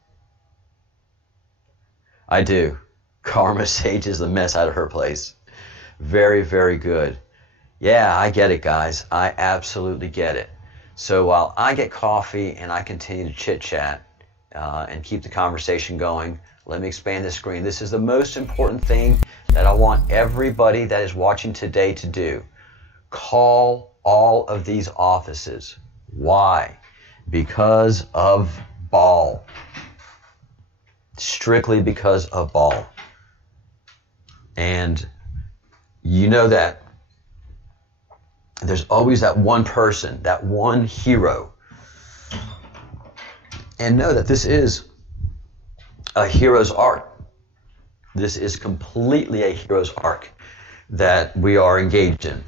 I do. Karma sages the mess out of her place. Very, very good. Yeah, I get it, guys. I absolutely get it. So while I get coffee and I continue to chit-chat and keep the conversation going, let me expand the screen. This is the most important thing that I want everybody that is watching today to do. Call all of these offices. Why? Because of Baal. Strictly because of Baal. And you know that There's always that one person, that one hero. And know that this is a hero's arc. This is completely a hero's arc that we are engaged in.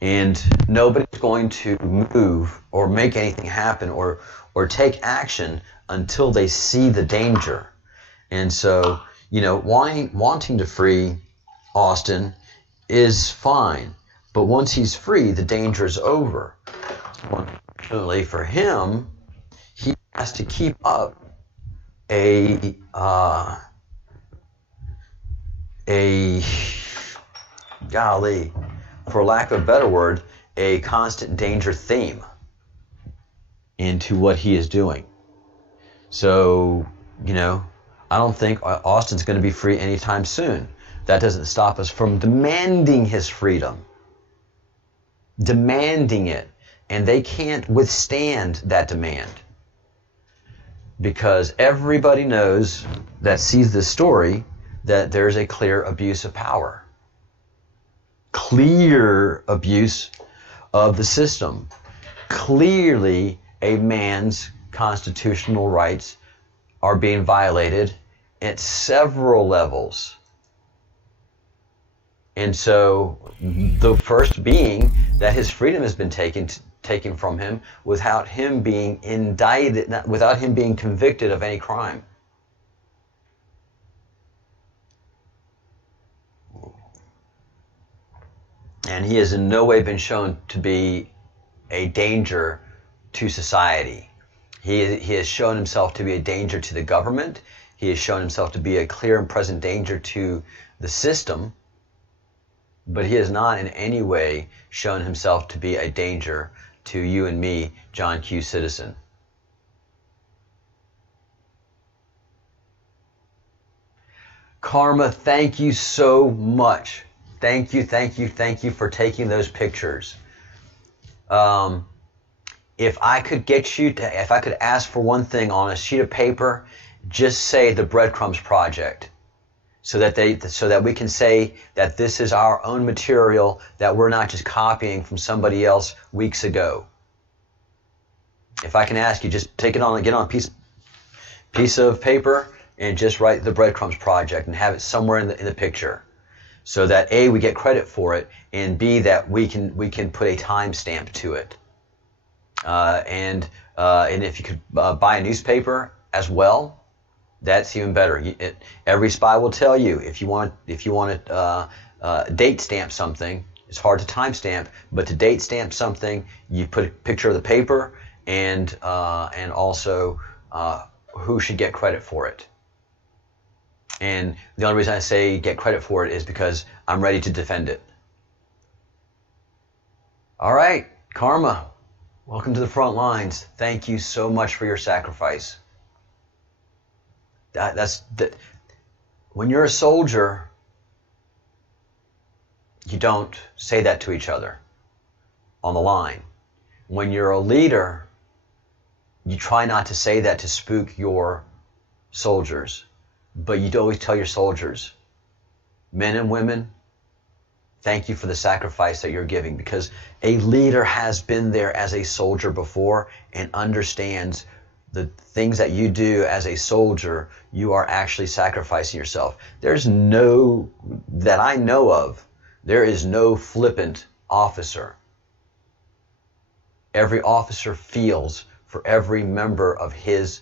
And nobody's going to move or make anything happen or take action until they see the danger. And so, you know, wanting to free Austin is fine. But once he's free, the danger is over. Unfortunately for him, he has to keep up a golly, for lack of a better word, a constant danger theme into what he is doing. So, you know, I don't think Austin's going to be free anytime soon. That doesn't stop us from demanding his freedom. Demanding it. And they can't withstand that demand. Because everybody knows that sees this story that there's a clear abuse of power. Clear abuse of the system. Clearly, a man's constitutional rights are being violated at several levels. And so, the first being that his freedom has been taken from him without him being indicted, without him being convicted of any crime. And he has in no way been shown to be a danger to society. He has shown himself to be a danger to the government. He has shown himself to be a clear and present danger to the system. But he has not in any way shown himself to be a danger to you and me, John Q. Citizen. Karma, thank you so much. Thank you for taking those pictures. If I could if I could ask for one thing on a sheet of paper, just say the Breadcrumbs Project, so that we can say that this is our own material, that we're not just copying from somebody else weeks ago. If I can ask you, just get on a piece of paper and just write the Breadcrumbs Project and have it somewhere in the picture, so that A, we get credit for it, and B, that we can put a timestamp to it. And if you could buy a newspaper as well, that's even better. Every spy will tell you if you want to date stamp something. It's hard to timestamp, but to date stamp something, you put a picture of the paper and also who should get credit for it. And the only reason I say get credit for it is because I'm ready to defend it. All right, Karma, welcome to the front lines. Thank you so much for your sacrifice. When you're a soldier, you don't say that to each other on the line. When you're a leader, you try not to say that to spook your soldiers. But you'd always tell your soldiers, men and women, thank you for the sacrifice that you're giving, because a leader has been there as a soldier before and understands the things that you do as a soldier. You are actually sacrificing yourself. That I know of, there is no flippant officer. Every officer feels for every member of his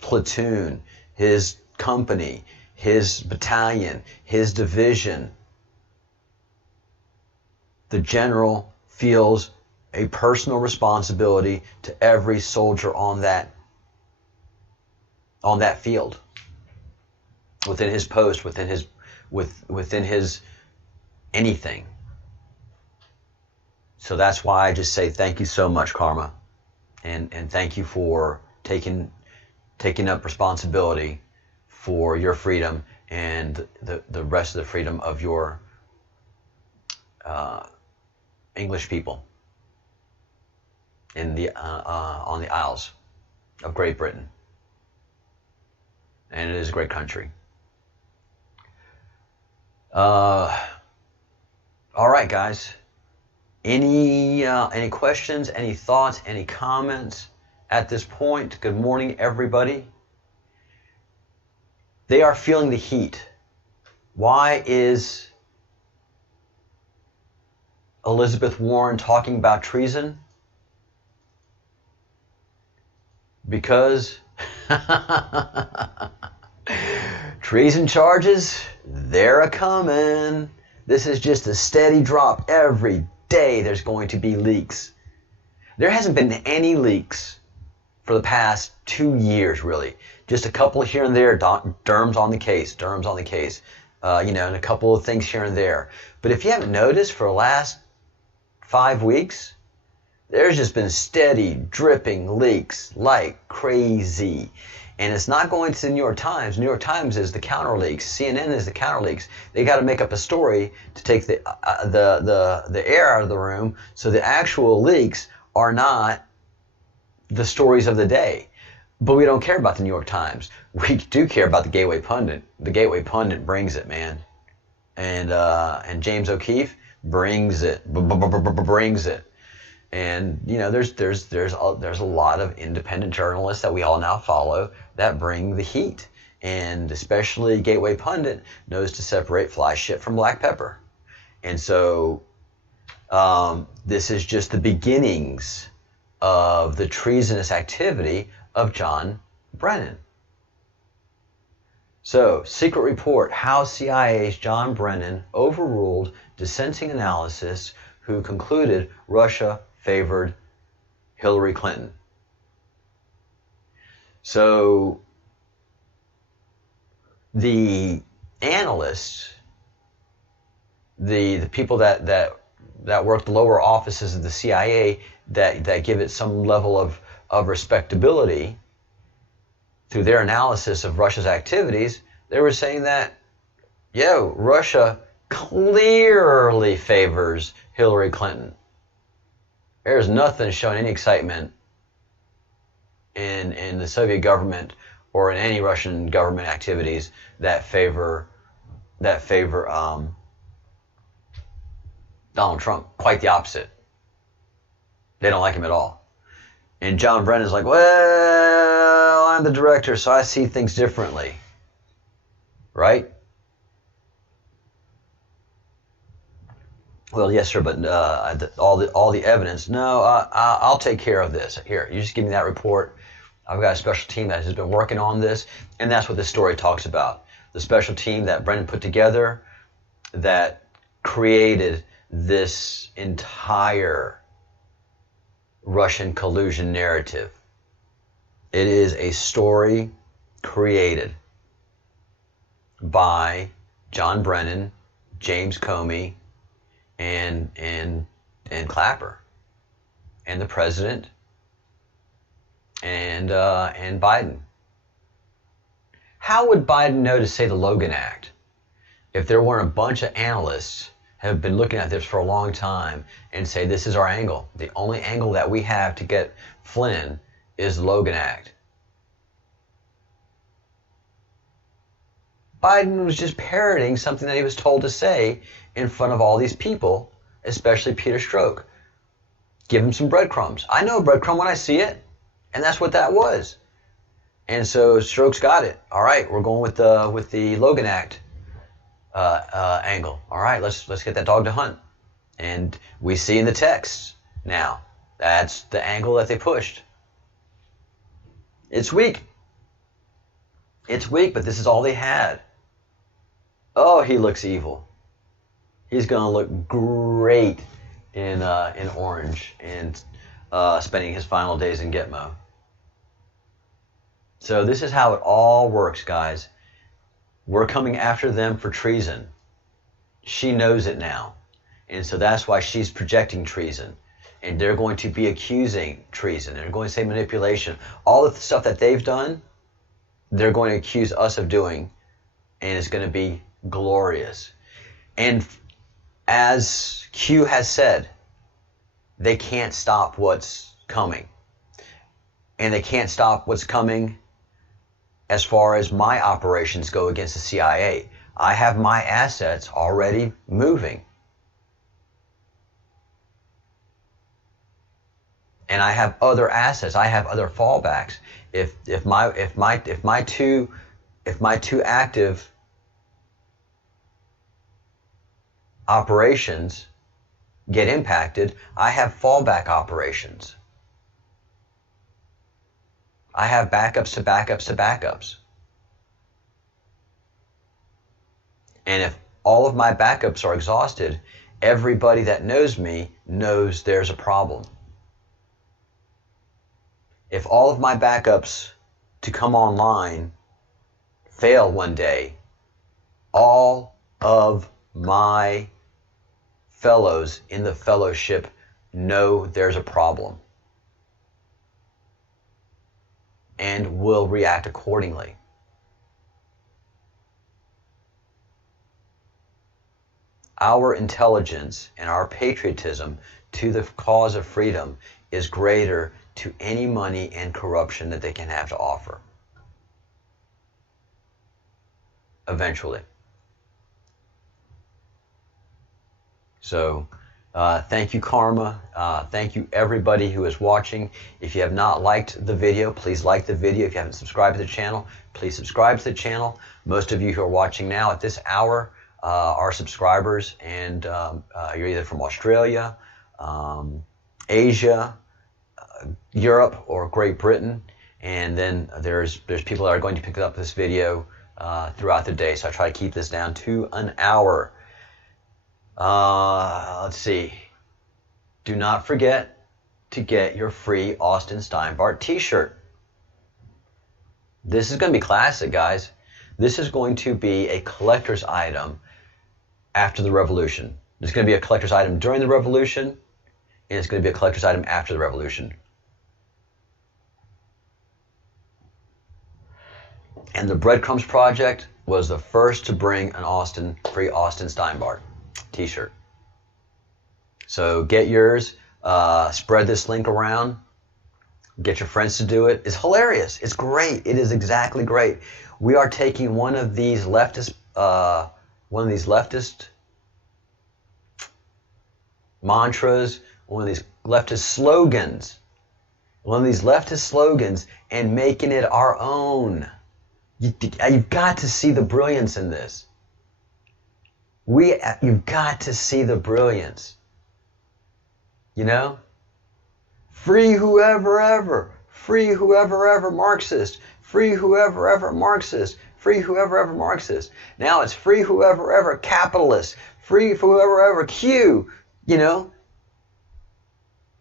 platoon, his company, his battalion, his division. The general feels a personal responsibility to every soldier on that field, within his post, within his anything. So that's why I just say thank you so much, Karma, and thank you for taking up responsibility for your freedom and the rest of the freedom of your English people on the Isles of Great Britain. And it is a great country. All right, guys. Any questions, any thoughts, any comments at this point? Good morning, everybody. They are feeling the heat. Why is Elizabeth Warren talking about treason? Because treason charges, they're a-coming. This is just a steady drop. Every day there's going to be leaks. There hasn't been any leaks for the past 2 years, really. Just a couple here and there, Durham's on the case, and a couple of things here and there. But if you haven't noticed, for the last 5 weeks, there's just been steady, dripping leaks like crazy. And it's not going to the New York Times. New York Times is the counter leaks. CNN is the counter leaks. They got to make up a story to take the air out of the room, so the actual leaks are not the stories of the day. But we don't care about the New York Times. We do care about the Gateway Pundit. The Gateway Pundit brings it, man. And James O'Keefe brings it. Brings it. And there's a lot of independent journalists that we all now follow that bring the heat, and especially Gateway Pundit knows to separate fly shit from black pepper. And so this is just the beginnings of the treasonous activity of John Brennan. So, secret report: House CIA's John Brennan overruled dissenting analysis who concluded Russia favored Hillary Clinton. So the analysts, the people that work the lower offices of the CIA, that give it some level of respectability through their analysis of Russia's activities, they were saying that, Russia clearly favors Hillary Clinton. There's nothing showing any excitement in the Soviet government or in any Russian government activities that favor Donald Trump. Quite the opposite. They don't like him at all. And John Brennan's like, well, I'm the director, so I see things differently. Right? Well, yes, sir, but all the evidence. No, I'll take care of this. Here, you just give me that report. I've got a special team that has been working on this, and that's what this story talks about. The special team that Brennan put together that created this entire Russian collusion narrative. It is a story created by John Brennan, James Comey, and Clapper, and the president, and Biden. How would Biden know to say the Logan Act if there weren't a bunch of analysts have been looking at this for a long time and say this is our angle? The only angle that we have to get Flynn is the Logan Act. Biden was just parroting something that he was told to say in front of all these people, especially Peter Strzok. Give him some breadcrumbs. I know a breadcrumb when I see it, and that's what that was. And so Strzok's got it. All right, we're going with the Logan Act angle. All right, let's get that dog to hunt. And we see in the text now that's the angle that they pushed. It's weak. It's weak, but this is all they had. Oh, he looks evil. He's going to look great in orange and spending his final days in Gitmo. So this is how it all works, guys. We're coming after them for treason. She knows it now. And so that's why she's projecting treason. And they're going to be accusing treason. They're going to say manipulation. All the stuff that they've done, they're going to accuse us of doing. And it's going to be glorious. And as Q has said, they can't stop what's coming. And they can't stop what's coming as far as my operations go against the CIA. I have my assets already moving. And I have other assets. I have other fallbacks. If my two active operations get impacted, I have fallback operations. I have backups to backups to backups. And if all of my backups are exhausted, everybody that knows me knows there's a problem. If all of my backups to come online fail one day, all of my fellows in the fellowship know there's a problem and will react accordingly. Our intelligence and our patriotism to the cause of freedom is greater to any money and corruption that they can have to offer. Eventually. So, thank you, Karma. Thank you, everybody who is watching. If you have not liked the video, please like the video. If you haven't subscribed to the channel, please subscribe to the channel. Most of you who are watching now at this hour are subscribers, and you're either from Australia, Asia, Europe, or Great Britain. And then there's people that are going to pick up this video throughout the day. So I try to keep this down to an hour. Let's see. Do not forget to get your free Austin Steinbart t-shirt. This is going to be classic, guys. This is going to be a collector's item after the revolution. It's going to be a collector's item during the revolution, and it's going to be a collector's item after the revolution. And the Breadcrumbs Project was the first to bring an free Austin Steinbart t-shirt. So get yours, spread this link around, get your friends to do it. It's hilarious. It's great. It is exactly great. We are taking one of these leftist mantras, one of these leftist slogans, and making it our own. You've got to see the brilliance in this. You've got to see the brilliance. You know? Free whoever ever. Free whoever ever Marxist. Free whoever ever Marxist. Free whoever ever Marxist. Now it's free whoever ever capitalist. Free whoever ever Q. You know?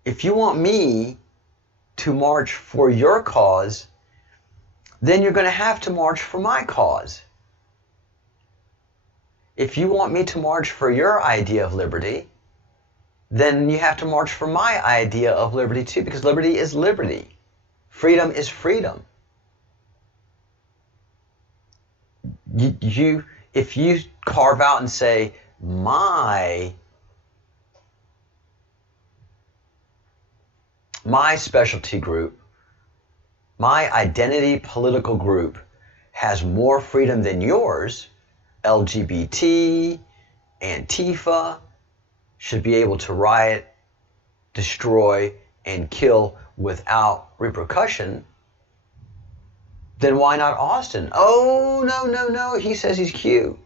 If you want me to march for your cause, then you're going to have to march for my cause. If you want me to march for your idea of liberty, then you have to march for my idea of liberty too, because liberty is liberty. Freedom is freedom. If you carve out and say, my specialty group, my identity political group has more freedom than yours, LGBT, Antifa, should be able to riot, destroy, and kill without repercussion, then why not Austin? Oh, no, he says he's Q.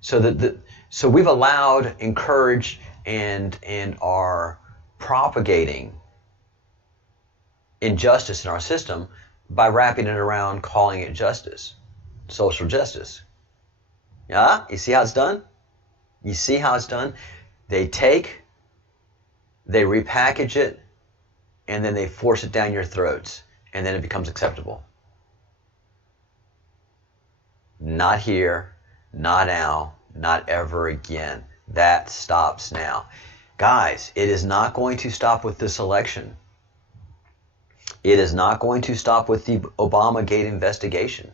So we've allowed, encouraged, and are propagating injustice in our system by wrapping it around, calling it justice, social justice. Yeah, you see how it's done? You see how it's done? They repackage it, and then they force it down your throats, and then it becomes acceptable. Not here, not now, not ever again. That stops now. Guys, it is not going to stop with this election. It is not going to stop with the Obamagate investigation.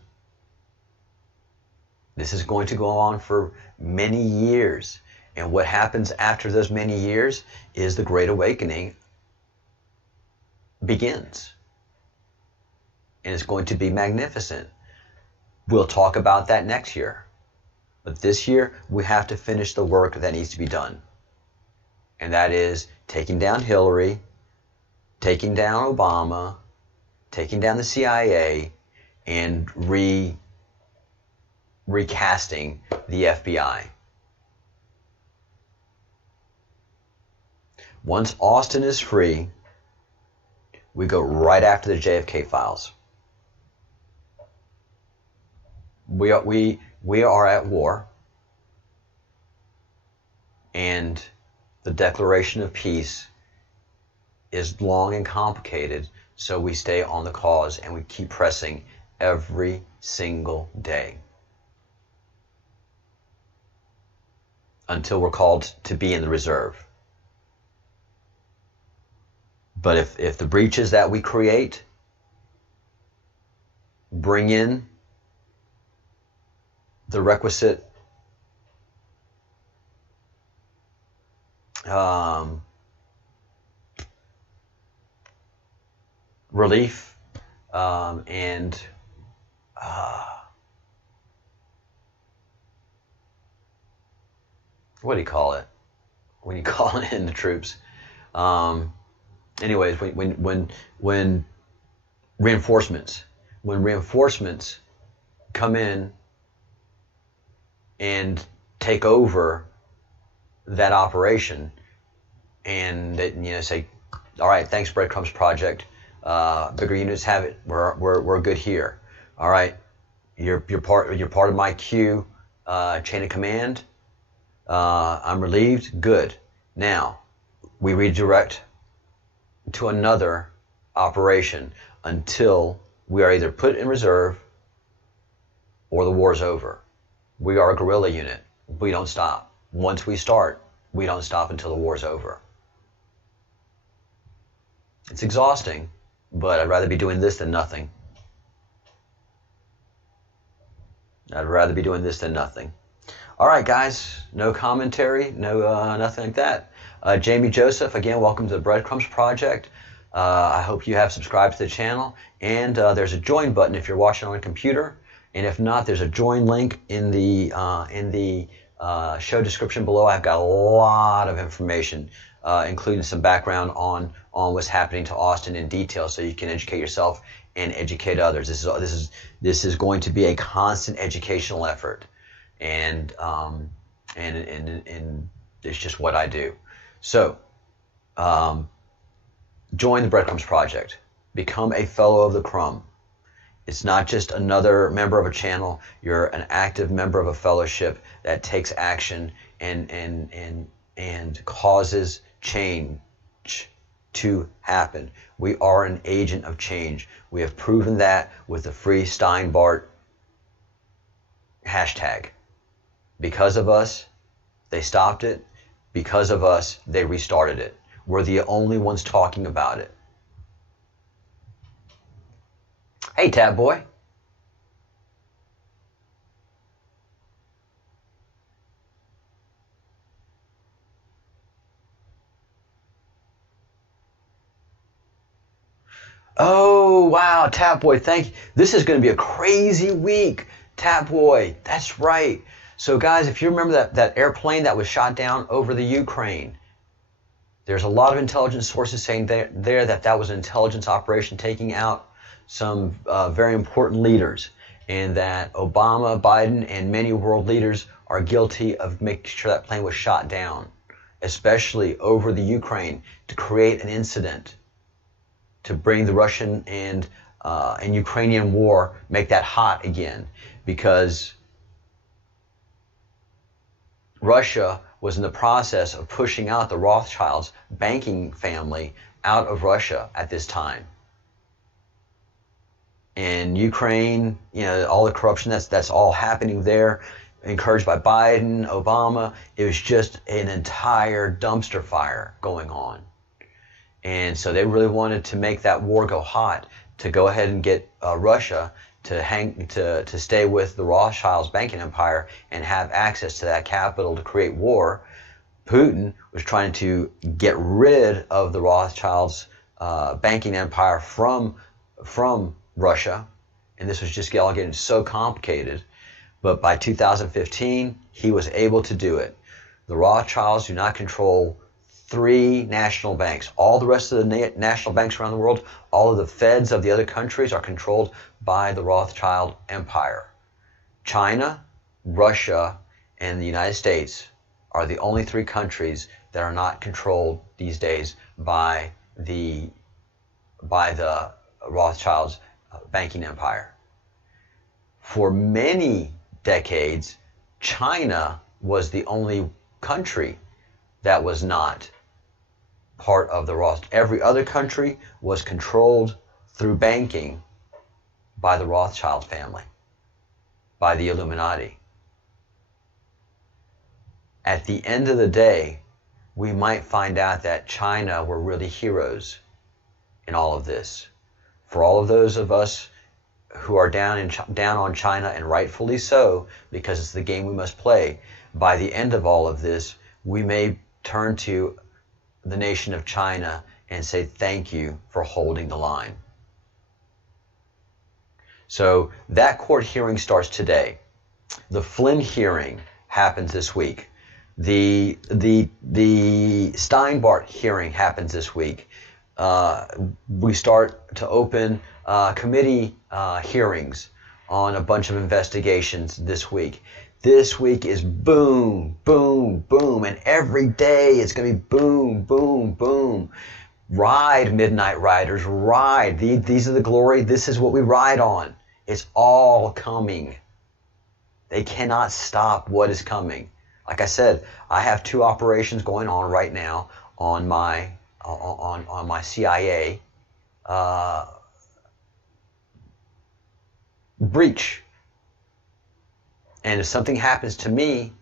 This is going to go on for many years. And what happens after those many years is the Great Awakening begins. And it's going to be magnificent. We'll talk about that next year. But this year, we have to finish the work that needs to be done. And that is taking down Hillary, taking down Obama, taking down the CIA, and recasting the FBI. Once Austin is free, we go right after the JFK files. We are at war, and the declaration of peace is long and complicated, so we stay on the cause and we keep pressing every single day until we're called to be in the reserve. But if the breaches that we create bring in the requisite relief and what do you call it when you call in the troops? Anyways, when reinforcements come in and take over that operation, and say, all right, thanks Breadcrumbs Project, bigger units have it, we're good here. All right, you're part of my queue, chain of command. I'm relieved. Good. Now we redirect to another operation until we are either put in reserve or the war's over. We are a guerrilla unit. We don't stop. Once we start, we don't stop until the war's over. It's exhausting, but I'd rather be doing this than nothing. I'd rather be doing this than nothing. All right, guys, no commentary, no nothing like that. Jamie Joseph, again, welcome to the Breadcrumbs Project. I hope you have subscribed to the channel, and there's a join button if you're watching on a computer, and if not, there's a join link in the show description below. I've got a lot of information, including some background on what's happening to Austin in detail, so you can educate yourself and educate others. This is going to be a constant educational effort, and it's just what I do. So, join the Breadcrumbs Project. Become a fellow of the crumb. It's not just another member of a channel. You're an active member of a fellowship that takes action and causes change to happen. We are an agent of change. We have proven that with the Free Steinbart hashtag. Because of us, they stopped it. Because of us, they restarted it. We're the only ones talking about it. Hey, Tab Boy. Oh, wow, Tab Boy, thank you. This is going to be a crazy week, Tab Boy. That's right. So, guys, if you remember that airplane that was shot down over the Ukraine, there's a lot of intelligence sources saying there that was an intelligence operation taking out some very important leaders, and that Obama, Biden, and many world leaders are guilty of making sure that plane was shot down, especially over the Ukraine, to create an incident, to bring the Russian and Ukrainian war, make that hot again, because Russia was in the process of pushing out the Rothschilds banking family out of Russia at this time. And Ukraine, all the corruption that's all happening there, encouraged by Biden, Obama, it was just an entire dumpster fire going on. And so they really wanted to make that war go hot, to go ahead and get Russia to stay with the Rothschilds banking empire and have access to that capital to create war. Putin was trying to get rid of the Rothschilds banking empire from Russia, and this was just all getting so complicated. But by 2015, he was able to do it. The Rothschilds do not control 3 national banks. All the rest of the national banks around the world, all of the feds of the other countries are controlled by the Rothschild Empire. China, Russia, and the United States are the only 3 countries that are not controlled these days by the Rothschilds banking empire. For many decades, China was the only country that was not part of the Rothschild. Every other country was controlled through banking by the Rothschild family, by the Illuminati. At the end of the day, we might find out that China were really heroes in all of this. For all of those of us who are down on China, and rightfully so, because it's the game we must play, by the end of all of this, we may turn to the nation of China and say thank you for holding the line. So that court hearing starts today. The Flynn hearing happens this week. The Steinbart hearing happens this week. We start to open committee hearings on a bunch of investigations this week. This week is boom, boom, boom, and every day it's going to be boom, boom, boom. Ride, Midnight Riders, ride. These are the glory. This is what we ride on. It's all coming. They cannot stop what is coming. Like I said, I have 2 operations going on right now on my CIA breach. And if something happens to me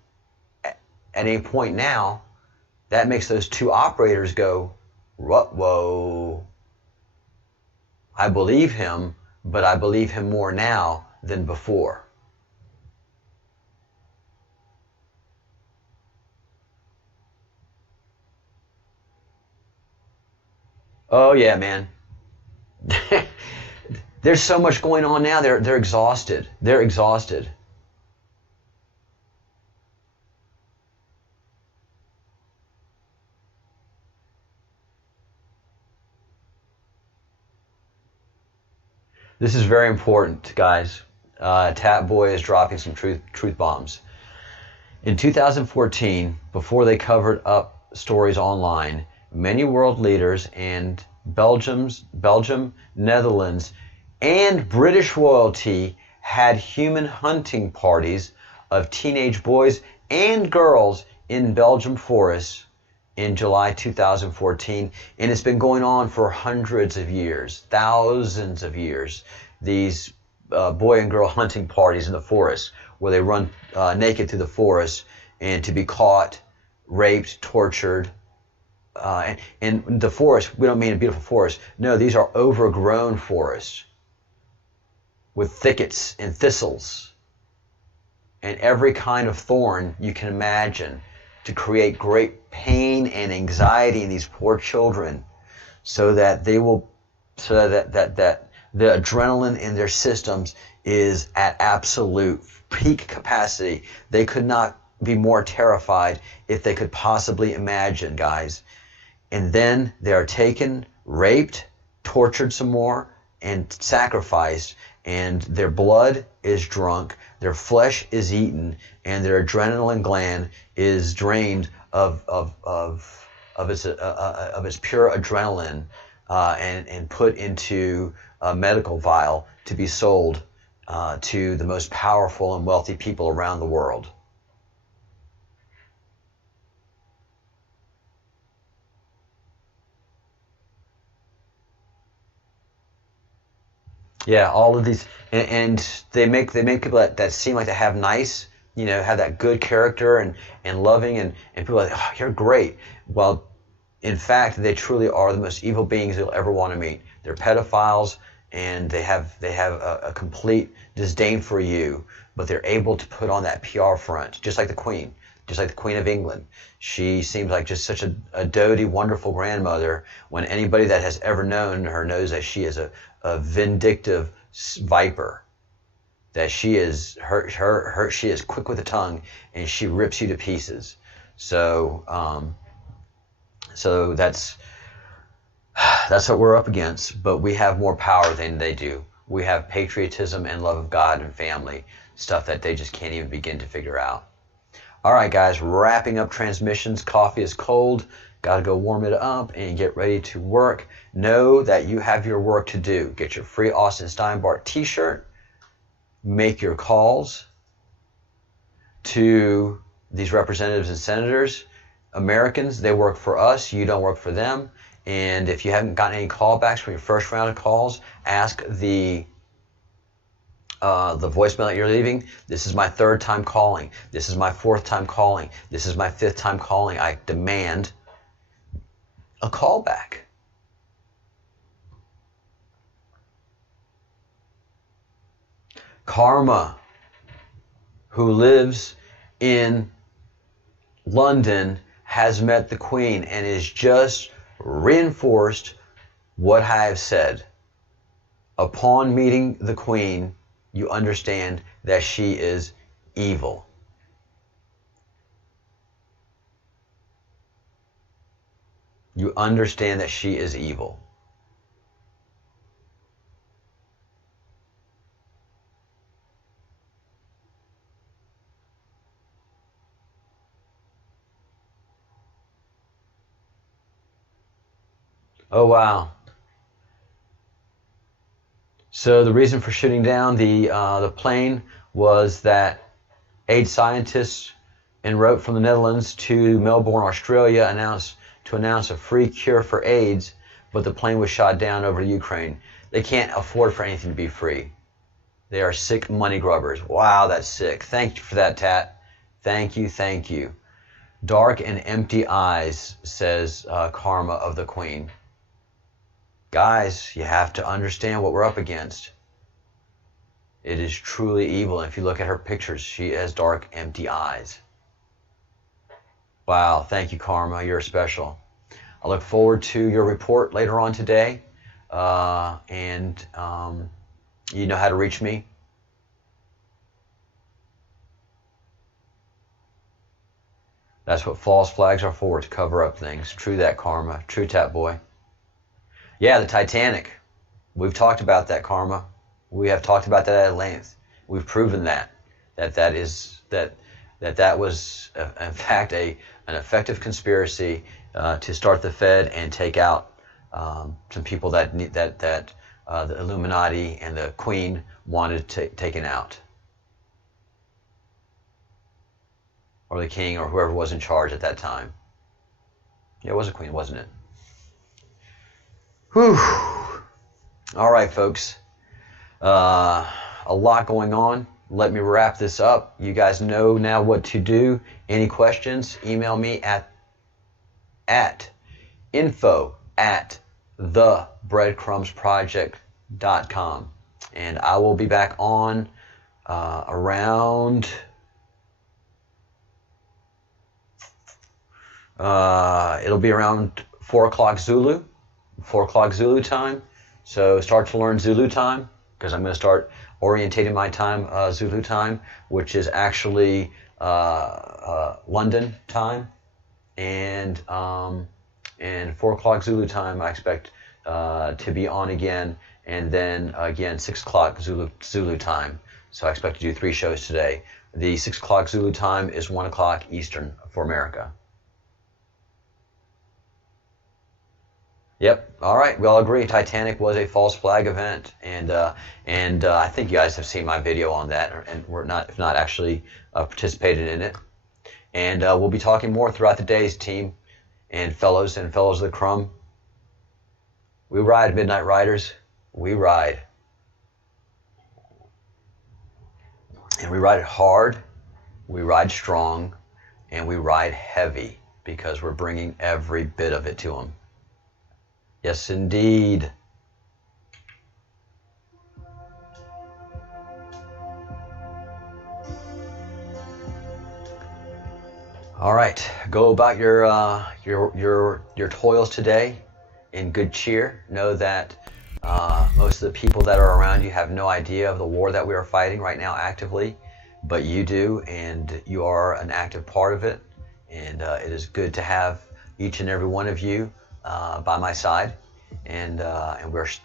at any point now, that makes those 2 operators go, whoa. I believe him, but I believe him more now than before. Oh yeah, man. There's so much going on now. They're exhausted. They're exhausted. This is very important, guys. Tap Boy is dropping some truth bombs. In 2014, before they covered up stories online, many world leaders and Belgium, Netherlands, and British royalty had human hunting parties of teenage boys and girls in Belgium forests in July 2014, and it's been going on for hundreds of years, thousands of years. These boy and girl hunting parties in the forest where they run naked through the forest and to be caught, raped, tortured. And the forest, we don't mean a beautiful forest. No, these are overgrown forests with thickets and thistles and every kind of thorn you can imagine to create great pain and anxiety in these poor children so that they will, so that the adrenaline in their systems is at absolute peak capacity. They could not be more terrified if they could possibly imagine, guys. And then they are taken, raped, tortured some more, and sacrificed, and their blood is drunk, their flesh is eaten, and their adrenaline gland is drained of its pure adrenaline and put into a medical vial to be sold to the most powerful and wealthy people around the world. Yeah, all of these, and they make people that seem like they have nice, have that good character and loving, and people are like, oh, you're great. Well, in fact, they truly are the most evil beings you'll ever want to meet. They're pedophiles, and they have a complete disdain for you, but they're able to put on that PR front, just like the Queen. Just like the Queen of England. She seems like just such a doty, wonderful grandmother, when anybody that has ever known her knows that she is a vindictive viper, that she is she is quick with the tongue and she rips you to pieces. So So that's what we're up against. But we have more power than they do. We have patriotism and love of God and family, stuff that they just can't even begin to figure out. All right, guys, wrapping up transmissions. Coffee is cold. Got to go warm it up and get ready to work. Know that you have your work to do. Get your free Austin Steinbart t-shirt. Make your calls to these representatives and senators. Americans, they work for us. You don't work for them. And if you haven't gotten any callbacks from your first round of calls, ask the voicemail that you're leaving. This is my third time calling. This is my fourth time calling. This is my fifth time calling. I demand a callback. Karma, who lives in London, has met the Queen and is just reinforced what I have said. Upon meeting the Queen, you understand that she is evil. You understand that she is evil. Oh, wow. So the reason for shooting down the plane was that AIDS scientists en route from the Netherlands to Melbourne, Australia, announced a free cure for AIDS, but the plane was shot down over Ukraine. They can't afford for anything to be free. They are sick money grubbers. Wow, that's sick. Thank you for that, Tat. Thank you, thank you. Dark and empty eyes, says Karma of the Queen. Guys, you have to understand what we're up against. It is truly evil. And if you look at her pictures, she has dark, empty eyes. Wow, thank you, Karma. You're special. I look forward to your report later on today. And you know how to reach me. That's what false flags are for, to cover up things. True that, Karma. True, Tap Boy. Yeah, the Titanic. We've talked about that, Karma. We have talked about that at length. We've proven that was in fact an effective conspiracy to start the Fed and take out some people that the Illuminati and the Queen wanted taken out, or the King or whoever was in charge at that time. Yeah, it was a Queen, wasn't it? Whew. All right, folks. A lot going on. Let me wrap this up. You guys know now what to do. Any questions? Email me at info@thebreadcrumbsproject.com. And I will be back on around it'll be around 4 o'clock Zulu. 4 o'clock Zulu time. So start to learn Zulu time, because I'm going to start orientating my time Zulu time, which is actually London time, and 4 o'clock Zulu time I expect to be on again, and then again 6 o'clock Zulu time. So I expect to do 3 shows today. The 6 o'clock Zulu time is 1 o'clock Eastern for America. Yep. All right. We all agree Titanic was a false flag event, and I think you guys have seen my video on that, and if not actually participated in it. And we'll be talking more throughout the days, team, and fellows of the Crumb. We ride, Midnight Riders. We ride, and we ride it hard. We ride strong, and we ride heavy, because we're bringing every bit of it to them. Yes, indeed. All right, go about your toils today in good cheer. Know that most of the people that are around you have no idea of the war that we are fighting right now actively, but you do, and you are an active part of it. And it is good to have each and every one of you by my side, and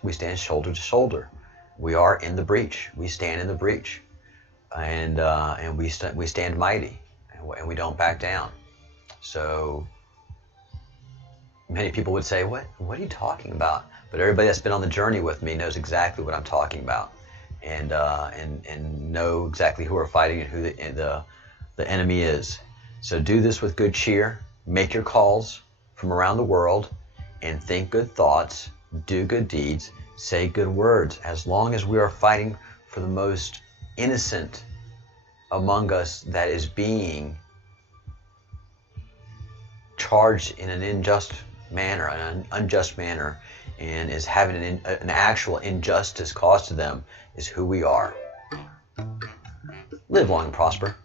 we stand shoulder to shoulder. We are in the breach. We stand in the breach, and we stand mighty, and we don't back down. So many people would say, "What are you talking about?" But everybody that's been on the journey with me knows exactly what I'm talking about, and know exactly who we're fighting and who the enemy is. So do this with good cheer. Make your calls from around the world, and think good thoughts, do good deeds, say good words. As long as we are fighting for the most innocent among us that is being charged in an unjust manner, and is having an actual injustice caused to them, is who we are. Live long and prosper.